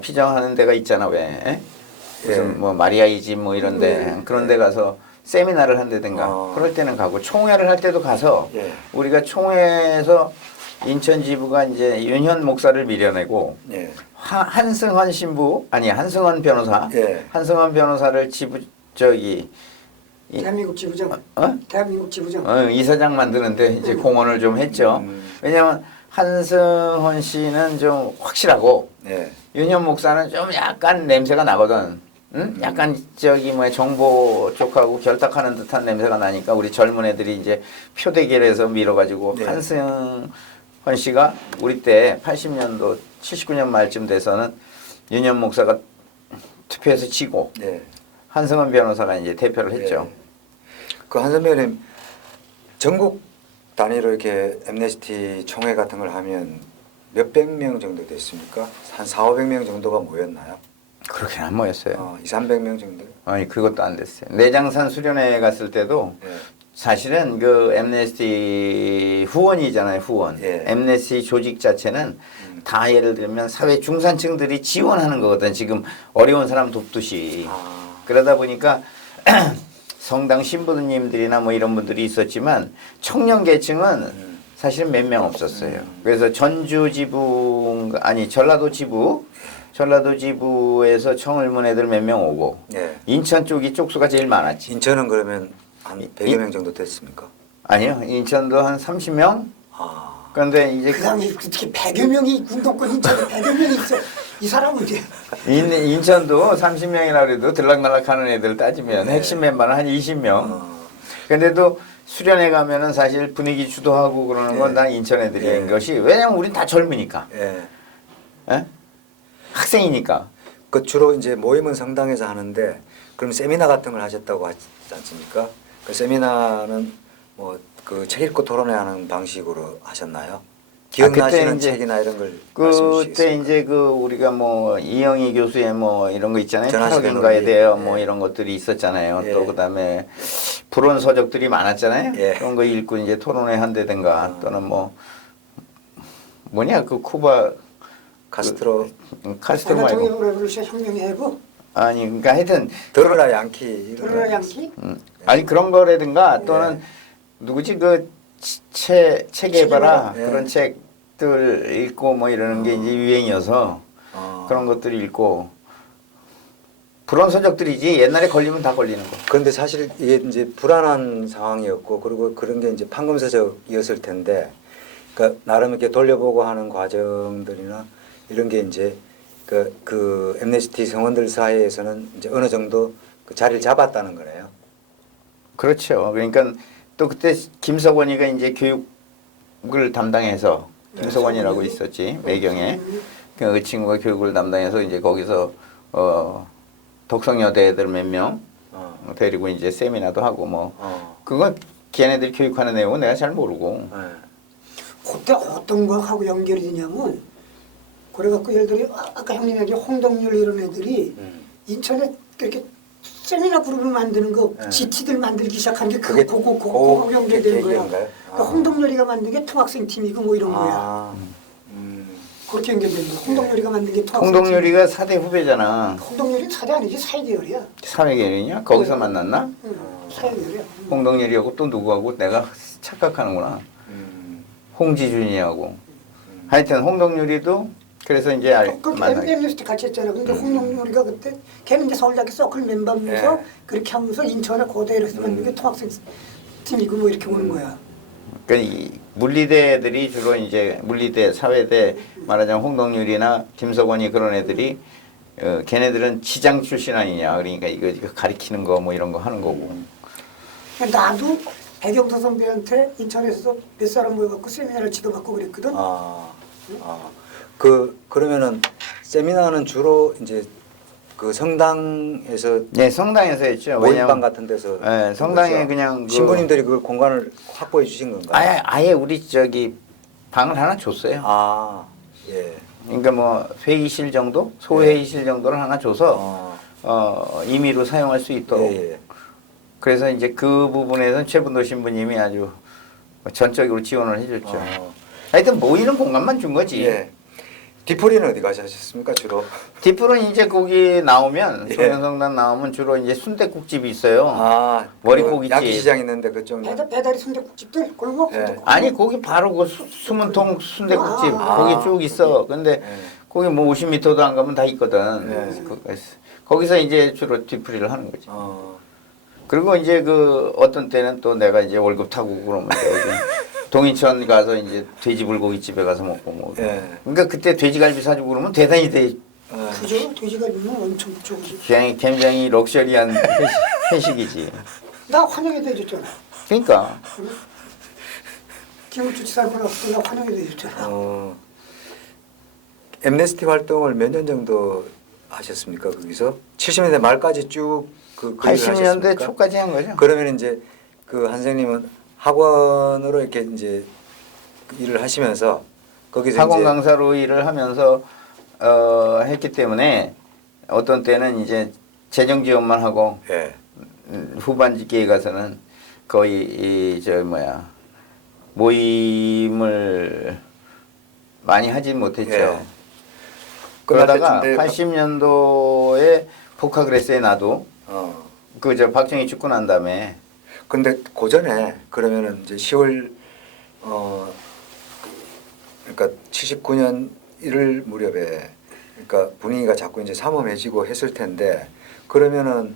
피정하는 데가 있잖아 왜 무슨 예. 뭐 마리아이집 뭐 이런데 그런 데 가서 세미나를 한다든가 그럴 때는 가고 총회를 할 때도 가서 예. 우리가 총회에서 인천 지부가 이제 윤현 목사를 밀어내고 예. 한승헌 신부 아니 한승헌 변호사 예. 한승헌 변호사를 지부 저기 대한민국 지부장. 어? 대한민국 지부장. 이사장 만드는데 이제 공헌을 좀 했죠. 왜냐하면 한승헌 씨는 좀 확실하고 예. 윤현 목사는 좀 약간 냄새가 나거든. 응? 약간 저기 뭐 정보 쪽하고 결탁하는 듯한 냄새가 나니까 우리 젊은 애들이 이제 표대결에서 밀어가지고 네. 한승헌 씨가 우리 때 80년도 79년 말쯤 돼서는 윤현 목사가 투표해서 지고 네. 한승헌 변호사가 이제 대표를 했죠. 예. 그 한선배님 전국 단위로 이렇게 엠네스티 총회 같은 걸 하면 몇백 명 정도 됐습니까? 한 4,500명 정도가 모였나요? 그렇게는 안 모였어요. 2,300명 정도? 아니 그것도 안 됐어요. 내장산 수련회 갔을 때도 예. 사실은 그 엠네스티 후원이잖아요, 후원. 예. 엠네스티 조직 자체는 다 예를 들면 사회 중산층들이 지원하는 거거든. 지금 어려운 사람 돕듯이. 아. 그러다 보니까 성당 신부님들이나 뭐 이런 분들이 있었지만 청년 계층은 사실은 몇 명 없었어요. 그래서 전주 지부 아니 전라도 지부에서 청을문 애들 몇 명 오고 예. 인천 쪽이 쪽수가 제일 많았지. 인천은 그러면 한 100여 명 정도 됐습니까? 아니요. 인천도 한 30명? 아. 그런데 이제 그 당시 어떻게 100여 명이 운동권 인천에 100여 명이 있어. 이 사람은 이제 인천도 30명이라 그래도 들락날락하는 애들 따지면 네. 핵심 멤버는 한 20명. 근데도 수련회 가면은 사실 분위기 주도하고 그러는 건 다 인천 애들인 네. 것이 왜냐면 우린 다 젊으니까. 예. 예? 학생이니까. 그 주로 이제 모임은 성당에서 하는데 그럼 세미나 같은 걸 하셨다고 하지 않습니까? 그 세미나는 뭐 그 책 읽고 토론회하는 방식으로 하셨나요? 기억나시는 이제 책이나 이런 걸 말씀해 그때 주시겠습니까? 이제 그 우리가 뭐 이영희 교수의 뭐 이런 거 있잖아요. 전하시는 탈옥인가에 논리. 대해 뭐 예. 이런 것들이 있었잖아요. 예. 또 그다음에 불온 서적들이 많았잖아요. 예. 그런 거 읽고 이제 토론회 한다든가 아. 또는 뭐 뭐냐 그 쿠바 카스트로 카스트로 대통령 말고 레볼루션 혁명의 해부. 아니 그러니까 하여튼 드러나 양키 이런 드러나 거 양키. 아니 그런 거라든가 또는 예. 누구지 그 체계바라 예. 그런 책들 읽고 뭐 이러는 게 이제 유행이어서 그런 것들 읽고 불온 서적들이지 옛날에 걸리면 다 걸리는 거. 그런데 사실 이게 이제 불안한 상황이었고 그리고 그런 게 이제 판검사적이었을 텐데 그러니까 나름 이렇게 돌려보고 하는 과정들이나 이런 게 이제 그 엠네스티 성원들 사이에서는 이제 어느 정도 그 자리를 잡았다는 거네요. 그렇죠. 그러니까 또 그때 김석원이가 이제 교육을 담당해서 김석원이라고 있었지 매경에 그 친구가 교육을 담당해서 이제 거기서 독성여대 애들 몇 명 데리고 이제 세미나도 하고 뭐 그건 걔네들 교육하는 내용은 내가 잘 모르고. 그때 어떤 거하고 연결이 되냐면 그래갖고 예를 들어 아까 형님 얘기 홍동률 이런 애들이 인천에 이렇게 세미나 그룹을 만드는 거 네. GT들 만들기 시작한 게 그게 그거 연결되는 거야. 계기인가요? 그러니까 홍동열이가 만든 게 통학생 팀이고 뭐 이런 거야. 아. 그렇게 연결되는 거야. 홍동열이가 만든 게 통학생 홍동률이가 4대 후배잖아. 팀. 홍동열이 사대 아니지 사회계열이야. 사회계열이냐? 거기서 만났나? 사회계열이야. 홍동률이하고 또 누구하고 내가 착각하는구나. 홍지준이하고. 하여튼 홍동률이도 그래서 이제 만나게. 엠네스티 같이 했잖아. 근데 홍동열이가 그때 걔는 이제 서울대학교 서클 멤버면서 네. 그렇게 하면서 인천에 고대에서 만든 게 통학생 팀이고 뭐 이렇게 오는 거야. 그러니까 이 물리대 애들이 주로 이제 물리대, 사회대 말하자면 홍동률이나 김석원이 그런 애들이 걔네들은 지장 출신 아니냐. 그러니까 이거 가리키는 거 뭐 이런 거 하는 거고. 나도 백영서 선배한테 인천에서 몇 사람 모여갖고 세미나를 지도받고 그랬거든. 그러면은 세미나는 주로 이제 그 성당에서 네, 성당에서 했죠. 모임방 같은 데서 네, 성당에 거죠? 그냥 그 신부님들이 그걸 공간을 확보해 주신 건가요? 아예 우리 저기 방을 하나 줬어요. 예. 그러니까 뭐 회의실 정도, 소회의실 정도를 하나 줘서 임의로 사용할 수 있도록. 예. 그래서 이제 그 부분에서는 최분도 신부님이 아주 전적으로 지원을 해줬죠. 하여튼 모이는 공간만 준 거지. 예. 뒤풀이는 어디 가셨습니까 주로? 뒷풀은 이제 거기 나오면 예. 소년성당 나오면 주로 이제 순댓국집이 있어요. 그 머릿고기집. 야기시장 있는데 그쪽. 배달이 순대국집들 골목 예. 순대국집. 아니 거기 바로 그 숨은통 순댓국집 아, 거기 쭉 있어. 근데 예. 거기 뭐 50m도 안 가면 다 있거든. 네. 거기서 이제 주로 뒤풀이를 하는 거지. 그리고 이제 그 어떤 때는 또 내가 이제 월급 타고 그러면 이제 동인천 가서 이제 돼지 불고기 집에 가서 먹고 뭐. 예. 그러니까 그때 돼지갈비 사주고 그러면 대단히 그죠? 돼지갈비는 엄청 좋지. 굉장히 럭셔리한 회식이지. 나 환영회도 해줬잖아. 그러니까 김우주지사분 없을 때 나 환영회도 해줬잖아. 엠네스티 활동을 몇 년 정도 하셨습니까 거기서? 70년대 말까지 쭉그 80년대 초까지 한 거죠. 그러면 이제 그 한 선생님은 학원으로 이렇게 이제 일을 하시면서 거기서 학원 이제 강사로 일을 하면서 했기 때문에 어떤 때는 이제 재정 지원만 하고 예. 후반기에 가서는 거의 모임을 많이 하진 못했죠. 예. 그러다가 끝날 때쯤 80년도에 복학그레스에 나도 그 박정희 죽고 난 다음에 근데 그 전에 그러면은 이제 10월 그러니까 79년 1월 무렵에 그러니까 분위기가 자꾸 이제 삼엄해지고 했을 텐데 그러면은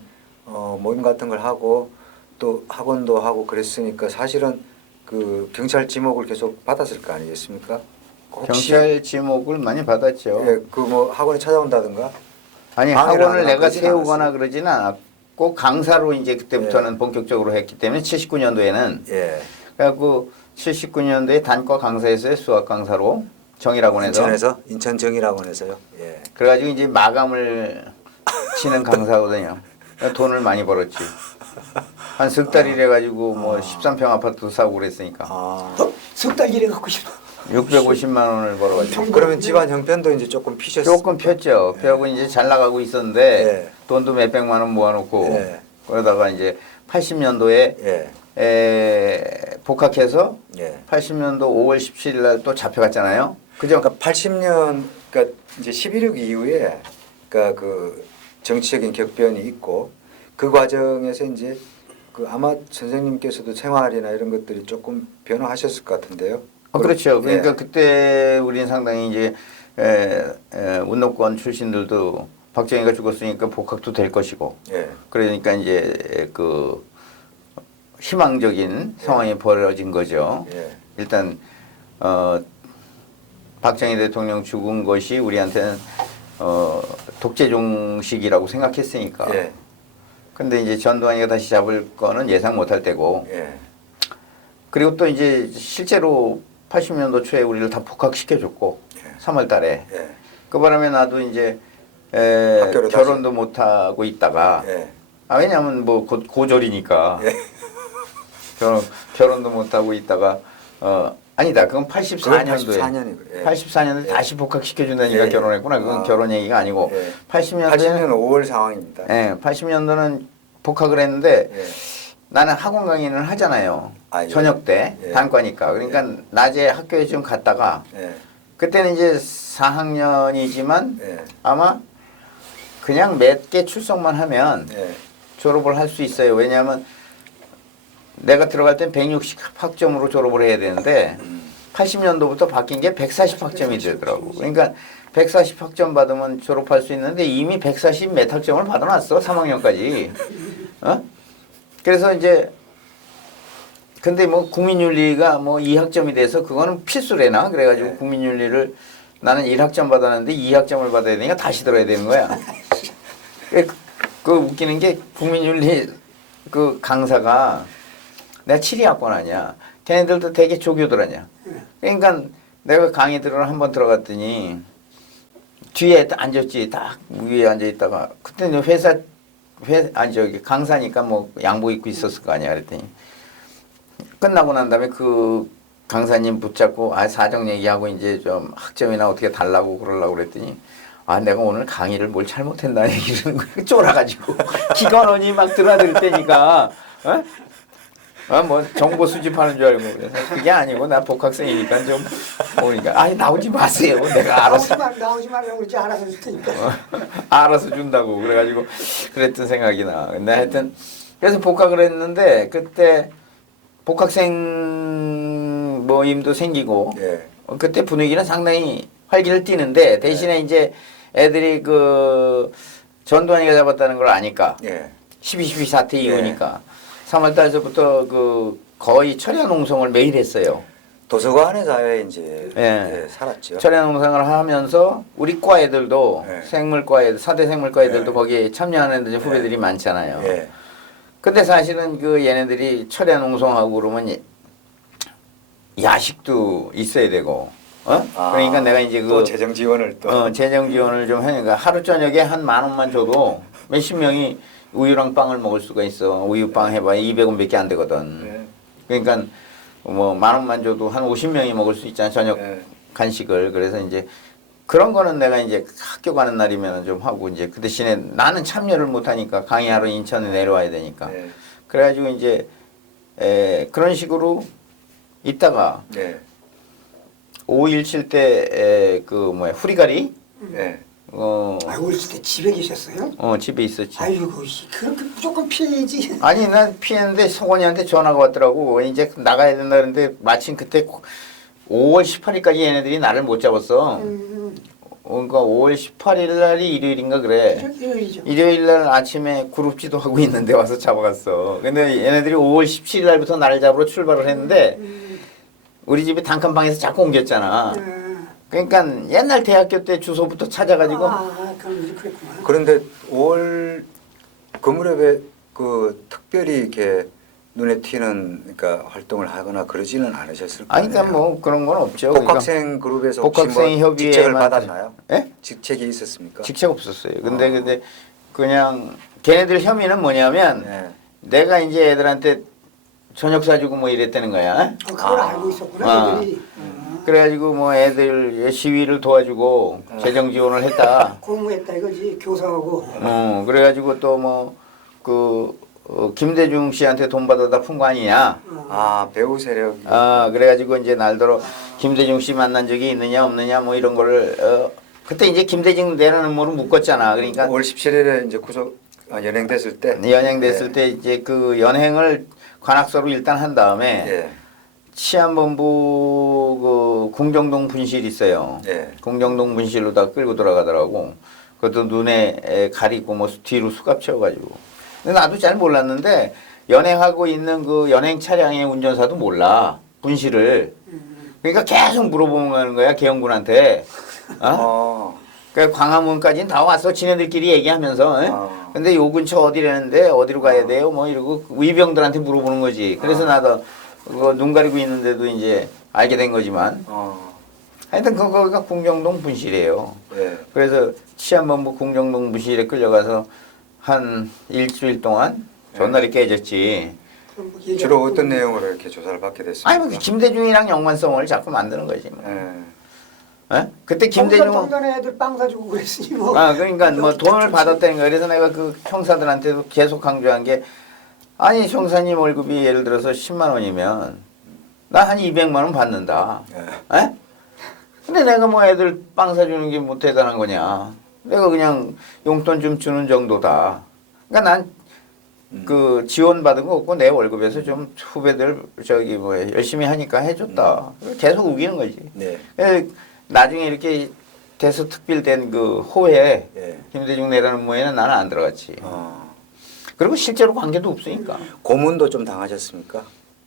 모임 같은 걸 하고 또 학원도 하고 그랬으니까 사실은 그 경찰 지목을 계속 받았을 거 아니겠습니까? 경찰 지목을 많이 받았죠. 예, 그 뭐 학원에 찾아온다든가 아니 방해를 학원을 하거나 내가 그러진 세우거나 않았어요. 그러지는 않았고 강사로 이제 그때부터는 예. 본격적으로 했기 때문에 79년도에는 예. 그래갖고 79년도에 단과 강사였어요. 수학 강사로 정일학원에서. 인천 정일학원에서요. 예. 그래가지고 이제 마감을 치는 강사거든요. 돈을 많이 벌었지. 한 석 달 일해가지고 뭐 13평 아파트 사고 그랬으니까 석달 일해 갖고 싶어. 650만 원을 벌어가지고. 그러면 집안 형편도 이제 조금 피셨어요. 조금 폈죠. 펴고 이제 잘 나가고 있었는데 예. 돈도 몇 백만 원 모아놓고 예. 그러다가 이제 80년도에 복학해서 예. 80년도 5월 17일 날 또 잡혀갔잖아요. 그죠? 그러니까 80년 그러니까 이제 11.6 이후에 그러니까 그 정치적인 격변이 있고 그 과정에서 이제 그 아마 선생님께서도 생활이나 이런 것들이 조금 변화하셨을 것 같은데요. 그렇죠. 그러니까 예. 그때 우리는 상당히 이제 운동권 출신들도 박정희가 죽었으니까 복학도 될 것이고 예. 그러니까 이제 그 희망적인 상황이 벌어진 거죠. 예. 일단 박정희 대통령 죽은 것이 우리한테는 독재 종식이라고 생각했으니까. 예. 근데 이제 전두환이가 다시 잡을 거는 예상 못할 때고. 예. 그리고 또 이제 실제로 80년도 초에 우리를 다 복학시켜줬고 3월 달에. 예. 그 바람에 나도 이제 학교를 결혼도 못하고 있다가 예. 왜냐하면 뭐 곧 고졸이니까 예. 결혼도 못하고 있다가 아니다. 그건 84년도에 84년이고. 예. 84년도에 예. 다시 복학시켜준다니까 예. 결혼했구나. 그건 아. 결혼 얘기가 아니고 예. 80년도에는 80년 5월 상황입니다. 80년도는 복학을 했는데 예. 나는 학원 강의를 하잖아요. 아, 예. 저녁 때 예. 단과니까. 그러니까 낮에 학교에 좀 갔다가 예. 그때는 이제 4학년이지만 예. 아마 그냥 몇 개 출석만 하면 예. 졸업을 할 수 있어요. 왜냐하면 내가 들어갈 땐 160학점으로 졸업을 해야 되는데 80년도부터 바뀐 게 140학점이 되더라고. 그러니까 140학점 받으면 졸업할 수 있는데 이미 140 몇 학점을 받아놨어. 3학년까지. 그래서 이제 근데 뭐 국민윤리가 뭐 2학점이 돼서 그거는 필수래나. 그래가지고 네. 국민윤리를 나는 1학점 받았는데 2학점을 받아야 되니까 다시 들어야 되는 거야. 그 웃기는 게 국민윤리 그 강사가 내가 치리학번 아니야. 걔네들도 되게 조교들 아니야. 그러니까 내가 강의 들으러 한번 들어갔더니 뒤에 앉았지. 딱 위에 앉아 있다가 그때 아니 저기 강사니까 뭐 양복 입고 있었을 거 아니야. 그랬더니 끝나고 난 다음에 그 강사님 붙잡고 사정 얘기하고 이제 좀 학점이나 어떻게 달라고 그러려고 그랬더니 내가 오늘 강의를 뭘 잘못했나 이러는 거야. 쫄아가지고 기관원이 막 드나들 때니까 뭐 정보 수집하는 줄 알고 그래서 그게 아니고 나 복학생이니까 좀 오니까 나오지 마세요. 내가 알아서 나오지 말라고 그러지 알아서 줄 테니까. 알아서 준다고 그래가지고 그랬던 생각이 나. 근데 하여튼 그래서 복학을 했는데 그때 복학생 모임도 생기고 예. 그때 분위기는 상당히 활기를 띠는데 대신에 이제 애들이 그 전두환이가 잡았다는 걸 아니까 예. 12.12 사태 이후니까 3월 달서부터 그 거의 철야 농성을 매일 했어요. 도서관의 사회에 이제 예. 살았죠. 철야 농성을 하면서 우리 과 애들도 예. 생물과 애들, 4대 생물과 애들도 예. 거기에 참여하는 애들 후배들이 많잖아요. 예. 근데 사실은 그 얘네들이 철야 농성하고 그러면 야식도 있어야 되고, 그러니까 내가 이제 또 재정 지원을 또 재정 지원을 좀 하니까 하루 저녁에 한 10,000원만 줘도 몇십 명이 우유랑 빵을 먹을 수가 있어. 우유빵 해봐야 200원밖에 안 되거든. 예. 그러니까 뭐 10,000원만 줘도 한 50명이 먹을 수 있잖아. 저녁 예. 간식을. 그래서 이제 그런 거는 내가 이제 학교 가는 날이면 좀 하고 이제 그 대신에 나는 참여를 못 하니까 강의하러 인천에 내려와야 되니까. 예. 그래가지고 이제 그런 식으로 있다가 예. 5.17 때 그 뭐야 후리가리 예. 어렸을 때 집에 계셨어요? 집에 있었지. 아이고 그렇게 무조건 피해야지. 아니 난 피했는데 성원이한테 전화가 왔더라고. 이제 나가야 된다 그랬는데 마침 그때 5월 18일까지 얘네들이 나를 못 잡았어. 그러니까 5월 18일 날이 일요일인가 그래. 일요일이죠. 일요일 날 아침에 그룹지도 하고 있는데 와서 잡아갔어. 근데 얘네들이 5월 17일 날부터 나를 잡으러 출발을 했는데 우리 집에 단칸방에서 자꾸 옮겼잖아. 그러니까 옛날 대학교 때 주소부터 찾아가지고 그럼 이제 그랬구나. 그런데 5월 그무렵에 그 특별히 이렇게 눈에 튀는 그러니까 활동을 하거나 그러지는 않으셨을 거예요. 아니 그러니까 뭐 그런 건 없죠. 복학생 그룹에서 혹시 복학생 뭐 직책을 협의회만 받았나요? 예? 직책이 있었습니까? 직책 없었어요. 근데 그냥 걔네들 혐의는 뭐냐면 예. 내가 이제 애들한테 저녁 사주고 뭐 이랬다는 거야. 그걸 알고 있었구나. 애들이. 그래가지고 뭐 애들 시위를 도와주고 재정 지원을 했다. 공무했다 이거지 교사하고. 그래가지고 또 뭐 그 김대중 씨한테 돈 받아다 푼 거 아니냐. 배우 세력이. 그래가지고 이제 날더러 김대중 씨 만난 적이 있느냐 없느냐 뭐 이런 거를 그때 이제 김대중 내라는 뭐를 묶었잖아. 그러니까 5월 17일에 이제 구속 연행됐을 때. 연행됐을 때 이제 그 연행을 관악서로 일단 한 다음에 예. 치안본부 그 공정동 분실 있어요. 예. 공정동 분실로 다 끌고 들어가더라고. 그것도 눈에 가리고 뭐 뒤로 수갑 채워가지고. 근데 나도 잘 몰랐는데 연행하고 있는 그 연행 차량의 운전사도 몰라 분실을. 그러니까 계속 물어보는 거야 계엄군한테. 그러니까 광화문까지는 다 왔어. 지네들끼리 얘기하면서. 근데 요 근처 어디라는데 어디로 가야 돼요? 뭐 이러고 위병들한테 물어보는 거지. 그래서 나도 그거 눈 가리고 있는데도 이제 알게 된 거지만. 하여튼 거기가 공정동 분실이에요. 예. 그래서 치안본부 공정동 분실에 끌려가서 한 일주일 동안 전날이 깨졌지. 주로 어떤 내용으로 이렇게 조사를 받게 됐습니까? 아니 뭐 김대중이랑 연관성을 자꾸 만드는 거지. 뭐. 예. 그때 김대중 동전에 애들 빵 사주고 그랬으니 뭐. 그러니까 뭐 돈을 받았다는 거야. 그래서 내가 그 형사들한테도 계속 강조한 게 아니 형사님 월급이 예를 들어서 10만 원이면 나 한 200만 원 받는다. 에? 근데 내가 뭐 애들 빵 사주는 게 뭐 대단한 거냐. 내가 그냥 용돈 좀 주는 정도다. 그러니까 난 그 지원받은 거 없고 내 월급에서 좀 후배들 저기 뭐 열심히 하니까 해줬다. 계속 우기는 거지. 네. 나중에 이렇게 대서특필된 그 호에 예. 김대중 내라는 모에는 나는 안 들어갔지. 그리고 실제로 관계도 없으니까. 고문도 좀 당하셨습니까?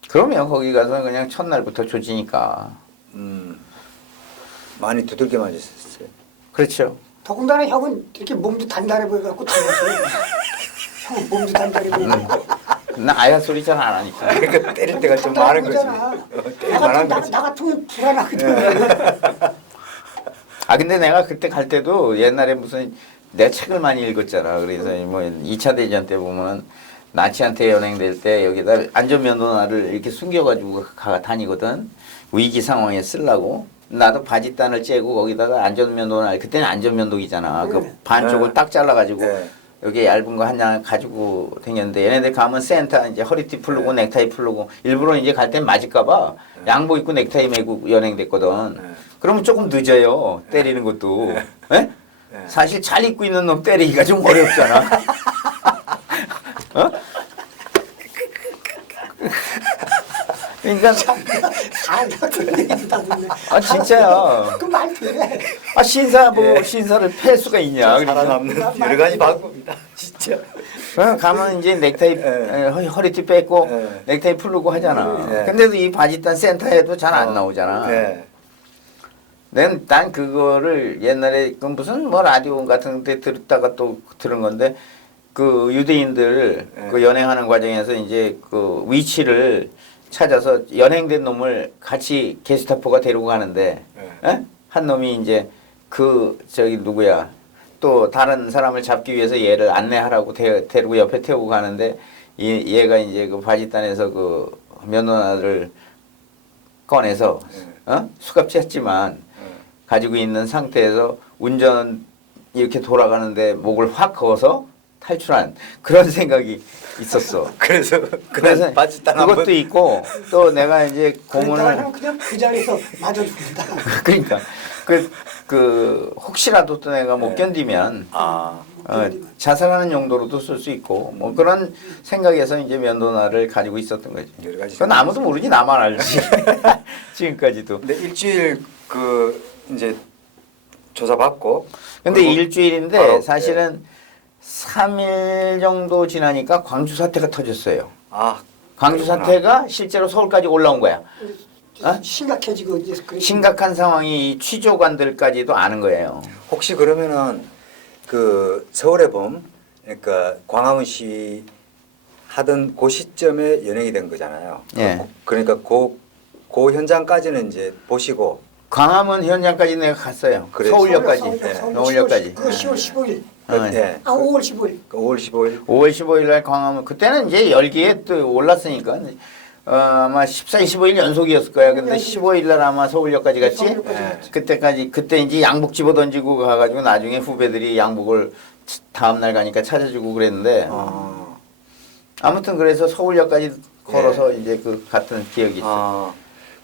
그러면 거기 가서 그냥 첫날부터 조지니까. 많이 두들겨 맞으셨어요. 그렇죠. 더군다나 형은 이렇게 몸도 단단해 보여갖고 다녔어요. 형은 몸도 단단해 보여갖고. 나 아야 소리 잘 안 하니까. 그러니까 때릴 때가 좀 많은 거지. 때릴 만한 거지. 나 같으면 불안하거든. 아 근데 내가 그때 갈 때도 옛날에 무슨 내 책을 많이 읽었잖아. 그래서 뭐 2차 대전 때 보면은 나치한테 연행될 때 여기다 안전면도날을 이렇게 숨겨가지고 다니거든. 위기 상황에 쓰려고. 나도 바짓단을 째고 거기다가 안전면도날, 그때는 안전면도기잖아. 그 반쪽을 네. 딱 잘라가지고 네. 여기 얇은 거 한 장 가지고 다녔는데 얘네들 가면 센터 이제 허리띠 풀르고 네. 넥타이 풀르고 일부러 이제 갈 땐 맞을까봐 양복 입고 넥타이 메고 연행됐거든. 네. 그러면 조금 늦어요. 때리는 것도. 예? 네. 사실 잘 입고 있는 놈 때리기가 좀 어렵잖아. 어? 그러니까 살다 그런 얘기도 다 듣네. 아 진짜야. 그말 돼. 아 신사 뭐 예. 신사를 팰 수가 있냐? 그러니까. 살아남는 여러 가지 방법이다. 진짜. 가면 이제 넥타이 예. 허리띠 뺏고 예. 넥타이 풀르고 하잖아. 예. 근데도 이 바짓단 센터에도 잘 안 나오잖아. 네. 난 그거를 옛날에 그 무슨 뭐 라디오 같은 데 들었다가 또 들은 건데 그 유대인들 네. 그 연행하는 과정에서 이제 그 위치를 찾아서 연행된 놈을 같이 게스타포가 데리고 가는데 네. 에? 한 놈이 이제 그 저기 누구야 또 다른 사람을 잡기 위해서 얘를 안내하라고 데리고 옆에 태우고 가는데 얘가 이제 그 바짓단에서 그 면허를 꺼내서 수갑했지만 가지고 있는 상태에서 운전 이렇게 돌아가는데 목을 확 그어서 탈출한 그런 생각이 있었어. 그래서 그래서 바짓단 그것도 있고 또 내가 이제 고문을 그러니까 그냥 그 자리에서 맞아 죽는다. 그러니까 그 혹시라도 또 내가 못 네. 견디면 아. 자살하는 용도로도 쓸 수 있고 뭐 그런 생각에서 이제 면도날을 가지고 있었던 거지. 여러 가지 그건 아무도 모르지 나만 알지. 지금까지도. 근데 일주일 그 이제 조사 받고. 근데 일주일인데 바로, 사실은 3일 정도 지나니까 광주 사태가 터졌어요. 아. 광주 그렇구나. 사태가 실제로 서울까지 올라온 거야. 어? 심각해지고 이제 그래. 심각한 상황이 이 취조관들까지도 아는 거예요. 혹시 그러면은 그 서울의 봄 그러니까 광화문시 하던 그 시점에 연행이 된 거잖아요. 예. 그러니까 그 현장까지는 이제 보시고. 광화문 현장까지 내가 갔어요. 그래. 서울역까지. 네. 서울역까지. 그거 10월 15일. 네. 아 5월 15일. 5월 15일. 5월 15일 날 광화문 그때는 이제 열기에 또 올랐으니까 아마 14, 15일 연속이었을 거야. 근데 15일 날 아마 서울역까지 갔지. 네. 그때까지 그때 이제 양복 집어 던지고 가가지고 나중에 후배들이 양복을 다음 날 가니까 찾아주고 그랬는데 아무튼 그래서 서울역까지 걸어서 이제 그 갔던 기억이 있어.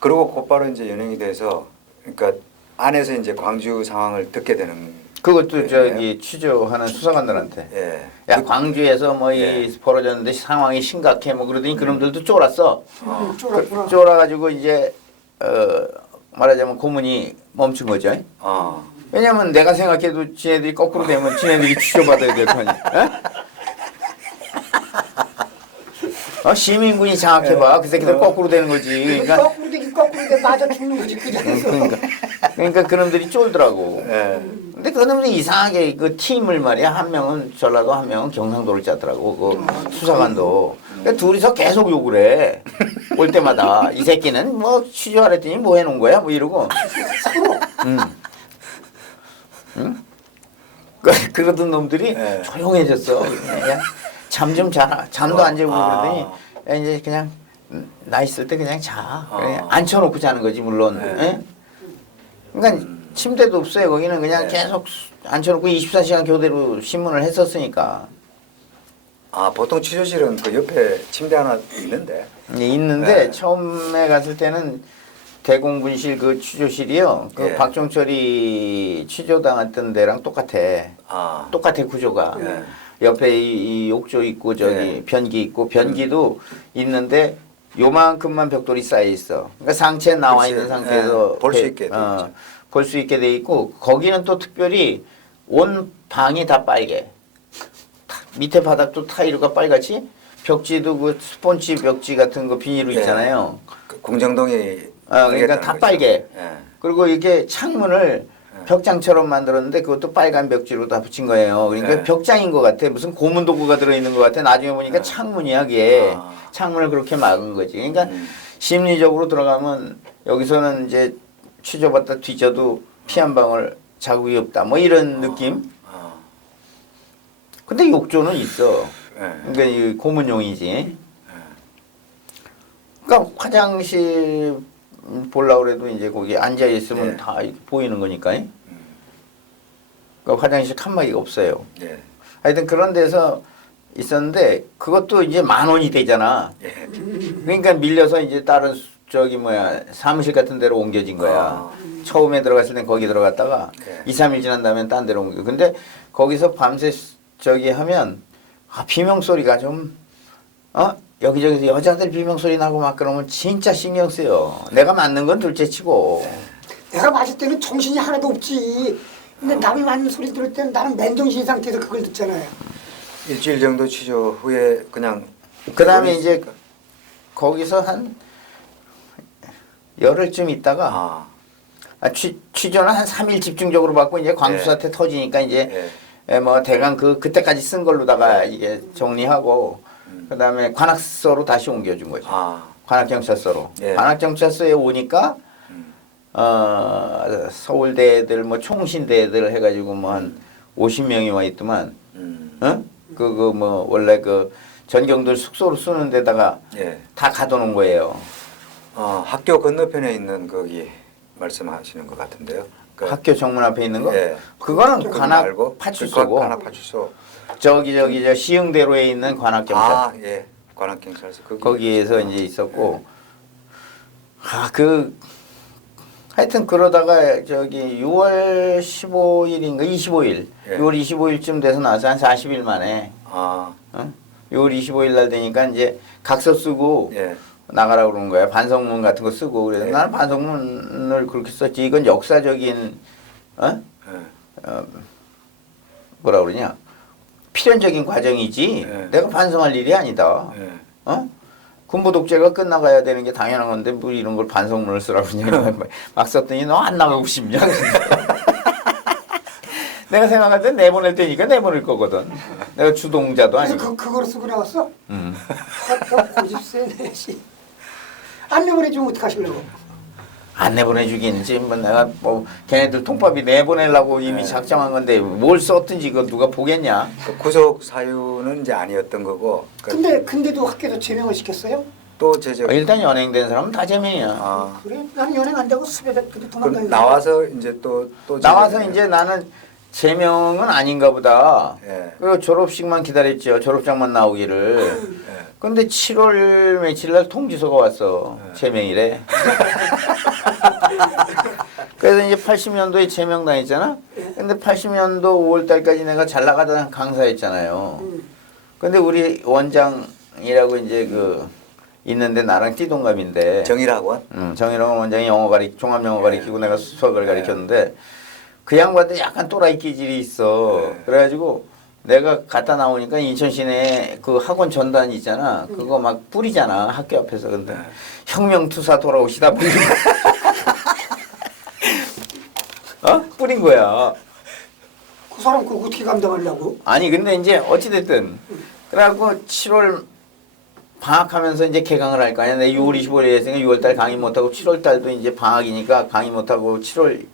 그리고 곧바로 이제 연행이 돼서 그러니까 안에서 이제 광주 상황을 듣게 되는. 그것도 네. 저기 취조하는 수사관들한테. 예. 야 광주에서 뭐 이 예. 벌어졌는데 상황이 심각해 뭐 그러더니 그놈들도 쫄았어. 쫄았구나. 쫄아가지고 이제 말하자면 고문이 멈춘 거죠. 왜냐면 내가 생각해도 지네들이 거꾸로 되면 지네들이 취조받아야 될 거니. 시민군이 장악해봐. 그 새끼들 거꾸로 되는 거지. 그러니까 거꾸로 돼 맞아 죽는 거지 그 자리에서. 그러니까 그놈들이 쫄더라고. 예. 근데 그놈들이 이상하게 그 팀을 말이야. 한 명은 전라도 한 명은 경상도를 짜더라고. 그 수사관도. 그러니까 둘이서 계속 욕을 해. 올 때마다. 이 새끼는 뭐 취조하랬더니 뭐 해놓은 거야? 뭐 이러고. 응? 그러던 놈들이 네. 조용해졌어. 잠 좀 자라. 잠도 안 재고 그러더니 야, 이제 그냥 나 있을 때 그냥 자. 그냥 앉혀놓고 자는 거지 물론. 네. 예? 그러니까 침대도 없어요. 거기는 그냥 네. 계속 앉혀놓고 24시간 교대로 신문을 했었으니까. 보통 취조실은 그 옆에 침대 하나 있는데. 있는데 네. 처음에 갔을 때는 대공분실 그 취조실이요. 그 예. 박종철이 취조당했던 데랑 똑같아. 똑같아 구조가. 예. 옆에 이 욕조 있고 저기 예. 변기 있고 변기도 있는데 요만큼만 벽돌이 쌓여 있어. 그러니까 상체 나와 그치. 있는 상태에서 예. 볼 수 있게 돼 있죠. 볼 수 있게 돼 있고 거기는 또 특별히 온 방이 다 빨개. 밑에 바닥도 타일가 빨갛지. 벽지도 그 스폰지 벽지 같은 거 비닐로 예. 있잖아요. 그 공정동이. 그러니까 다 빨개. 예. 그리고 이게 창문을 벽장처럼 만들었는데 그것도 빨간 벽지로 다 붙인 거예요. 그러니까 네. 벽장인 것 같아. 무슨 고문 도구가 들어있는 것 같아. 나중에 보니까 네. 창문이야, 그게. 아. 창문을 그렇게 막은 거지. 그러니까 음. 심리적으로 들어가면 여기서는 이제 취조받다 뒤져도 피 한 방울 자국이 없다. 뭐 이런 느낌? 아. 근데 욕조는 있어. 예. 그러니까 이 고문용이지. 그러니까 화장실 보려고 그래도 이제 거기 앉아 있으면 네. 다 이렇게 보이는 거니까. 그러니까 화장실 칸막이가 없어요. 예. 하여튼 그런 데서 있었는데 그것도 이제 10,000원이 되잖아. 예. 그러니까 밀려서 이제 다른 저기 뭐야 사무실 같은 데로 옮겨진 거야. 아. 처음에 들어갔을 땐 거기 들어갔다가 네. 2, 3일 지난 다음에 딴 데로 옮겨. 근데 거기서 밤새 저기 하면 비명 소리가 좀 여기저기서 여자들 비명 소리 나고 막 그러면 진짜 신경 쓰여. 내가 맞는 건 둘째치고. 내가 맞을 때는 정신이 하나도 없지. 근데 남이 맞는 소리 들을 때는 나는 맨정신 상태에서 그걸 듣잖아요. 일주일 정도 취조 후에 그냥 그다음에 이제 거기서 한 열흘쯤 있다가 취조는 한 3일 집중적으로 받고 이제 광수 사태 터지니까 이제 뭐 대강 그때까지 쓴 걸로다가 이게 정리하고 그다음에 관악서로 다시 옮겨준 거죠. 관악경찰서로. 예. 관악경찰서에 오니까 서울대 애들 뭐 총신대 애들 해가지고 뭐 한 50명이 와 있더만. 그거 뭐 원래 그 전경들 숙소로 쓰는 데다가 다 가둬놓은 거예요. 학교 건너편에 있는 거기 말씀하시는 것 같은데요. 그 학교 정문 앞에 있는 거? 예. 그거는 그거 관악 말고 파출소고. 관악 파출소. 저기 저 시흥대로에 있는 관악경찰. 예. 관악경찰서 거기에서 이제 있었고. 하여튼 그러다가 저기 6월 15일인가 25일. 예. 6월 25일쯤 돼서 나서 한 40일 만에. 6월 25일 날 되니까 이제 각서 쓰고 예. 나가라 그러는 거야. 반성문 같은 거 쓰고. 그래서 예. 나는 반성문을 그렇게 썼지. 이건 역사적인 뭐라 그러냐. 필연적인 과정이지. 예. 내가 반성할 일이 아니다. 군부 독재가 끝나가야 되는 게 당연한 건데 뭐 이런 걸 반성문을 쓰라고 그러냐. 막 썼더니 너 안 나가고 싶냐. 내가 생각할 땐 내보낼 때니까 내보낼 거거든. 내가 주동자도 그래서 아니고. 그거를 쓰고 나왔어? 고집세네 씨. 안 내보내주면 어떡하시려고? 안 내보내주긴 지금 내가 뭐 걔네들 통밥이 내보내려고 이미 작정한 건데 뭘 썼든지 그거 누가 보겠냐. 그 구속 사유는 이제 아니었던 거고. 근데도 학교에서 제명을 시켰어요? 또 제적. 일단 연행된 사람은 다 제명이야. 그래? 나는 연행 안 되고 습에 근데 도망가요. 나와서 이제 또 나와서 제적이네요. 이제 나는 제명은 아닌가 보다. 예. 그리고 졸업식만 기다렸죠. 졸업장만 나오기를. 근데 7월 며칠 날 통지서가 왔어. 제명이래. 그래서 이제 80년도에 제명당했잖아. 근데 80년도 5월 달까지 내가 잘 나가던 강사였잖아요. 근데 우리 원장이라고 이제 있는데 나랑 띠동갑인데. 정일학원? 정일학원 원장이 종합 영어 가리키고 내가 수학을 가리켰는데 그 양반도 약간 또라이 기질이 있어. 그래가지고 내가 갔다 나오니까 인천 시내에 그 학원 전단 있잖아. 그거 막 뿌리잖아. 학교 앞에서. 근데 혁명투사 돌아오시다 뿌린 뿌린 거야. 그 사람 그거 어떻게 감당하려고? 아니 근데 이제 어찌됐든 그래갖고 7월 방학하면서 이제 개강을 할 거 아니야. 내가 6월 25일에 했으니까 6월달 강의 못하고 7월달도 이제 방학이니까 강의 못하고 7월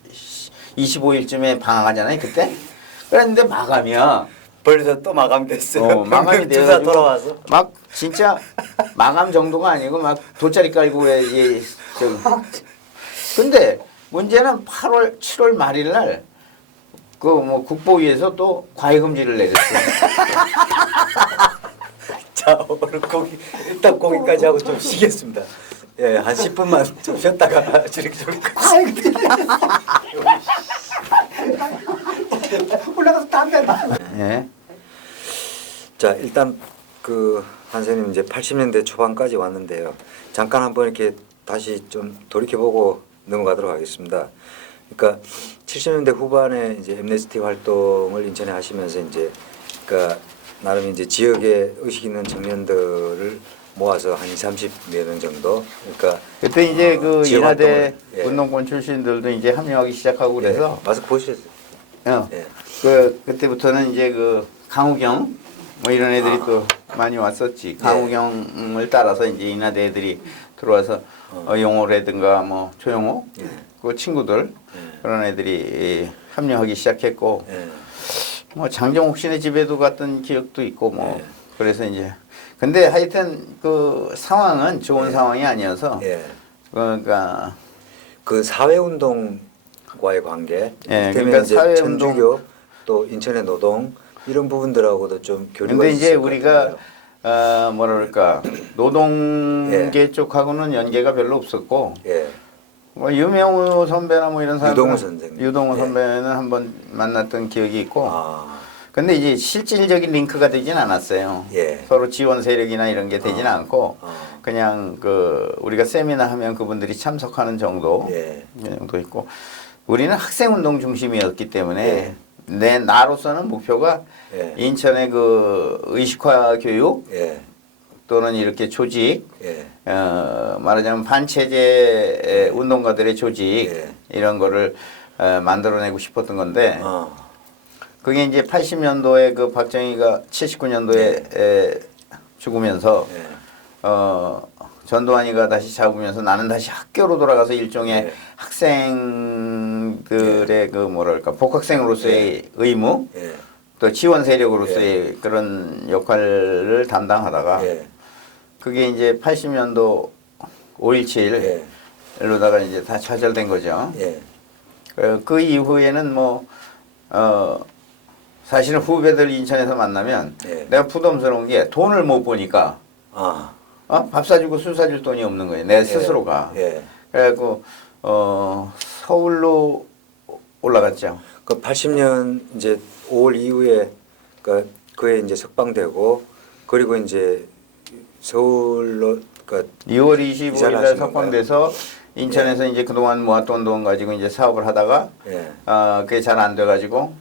25일쯤에 방학하잖아요. 그때. 그랬는데 마감이야. 벌써 또 마감됐어요. 마감이 주사 돼가지고 돌아와서. 막 진짜 마감 정도가 아니고 막 돗자리 깔고 근데 문제는 7월 말일 날 그 뭐 국보위에서 또 과외 금지를 내렸어. 자, 오늘 일단 거기까지 하고 좀 쉬겠습니다. 예, 한 10분만 좀 쉬었다가 저렇게. 올라가서 담배 나. 예. 자, 일단 한 선생님 이제 80년대 초반까지 왔는데요. 잠깐 한번 이렇게 다시 좀 돌이켜보고 넘어가도록 하겠습니다. 그러니까 70년대 후반에 이제 엠네스티 활동을 인천에 하시면서 이제 그러니까 나름 이제 지역에 의식 있는 청년들을 모아서 한 20, 30명 정도. 그러니까 그때 이제 그 지역 인하대 활동을, 예. 운동권 출신들도 이제 합류하기 시작하고 그래서 예. 마스크 보셨어요? 예. 그때부터는 이제 그 강우경 뭐 이런 애들이 또 많이 왔었지. 강우경을 따라서 이제 인하대 애들이 들어와서 용호라든가 뭐 조용호 그 친구들 그런 애들이 합류하기 시작했고 예. 뭐 장정옥 씨네 집에도 갔던 기억도 있고 뭐 그래서 이제 근데 하여튼 그 상황은 좋은 상황이 아니어서 예. 그러니까 그 사회운동과의 관계, 예, 때문에 그러니까 이제 사회운동- 천주교 또 인천의 노동 이런 부분들하고도 좀 교류가 근데 이제 있을 것 우리가 같은데요. 뭐라 그럴까 노동계 쪽하고는 연계가 별로 없었고 예. 뭐 유명우 선배나 뭐 이런 사람들 유동우 선생님. 유동우 예. 선배는 한번 만났던 기억이 있고 아. 근데 이제 실질적인 링크가 되진 않았어요. 예. 서로 지원 세력이나 이런 게 되진 않고 어. 그냥 그 우리가 세미나 하면 그분들이 참석하는 정도 예. 이 정도 있고 우리는 학생 운동 중심이었기 때문에 예. 내 나로서는 목표가 예. 인천의 그 의식화 교육 예. 또는 이렇게 조직 예. 말하자면 반체제 운동가들의 조직 예. 이런 거를 만들어내고 싶었던 건데 어. 그게 이제 80년도에 그 박정희가 79년도에 죽으면서 예. 전두환이가 다시 잡으면서 나는 다시 학교로 돌아가서 일종의 예. 학생들의 그 뭐랄까 복학생으로서의 의무 예. 또 지원 세력으로서의 그런 역할을 담당하다가 예. 그게 이제 80년도 5.17 예. 로다가 이제 다 좌절된 거죠. 예. 그 이후에는 뭐 사실은 후배들 인천에서 만나면 예. 내가 부담스러운 게 돈을 못 보니까 아. 밥 사주고 술 사줄 돈이 없는 거예요. 내 스스로가. 예. 그래갖고 서울로 올라갔죠. 그 80년 이제 5월 이후에 그에 이제 석방되고 그리고 이제 서울로 2월 이사를 25일에 하신 석방돼서 인천에서 이제 그동안 모았던 돈 가지고 이제 사업을 하다가 예. 그게 잘 안 돼가지고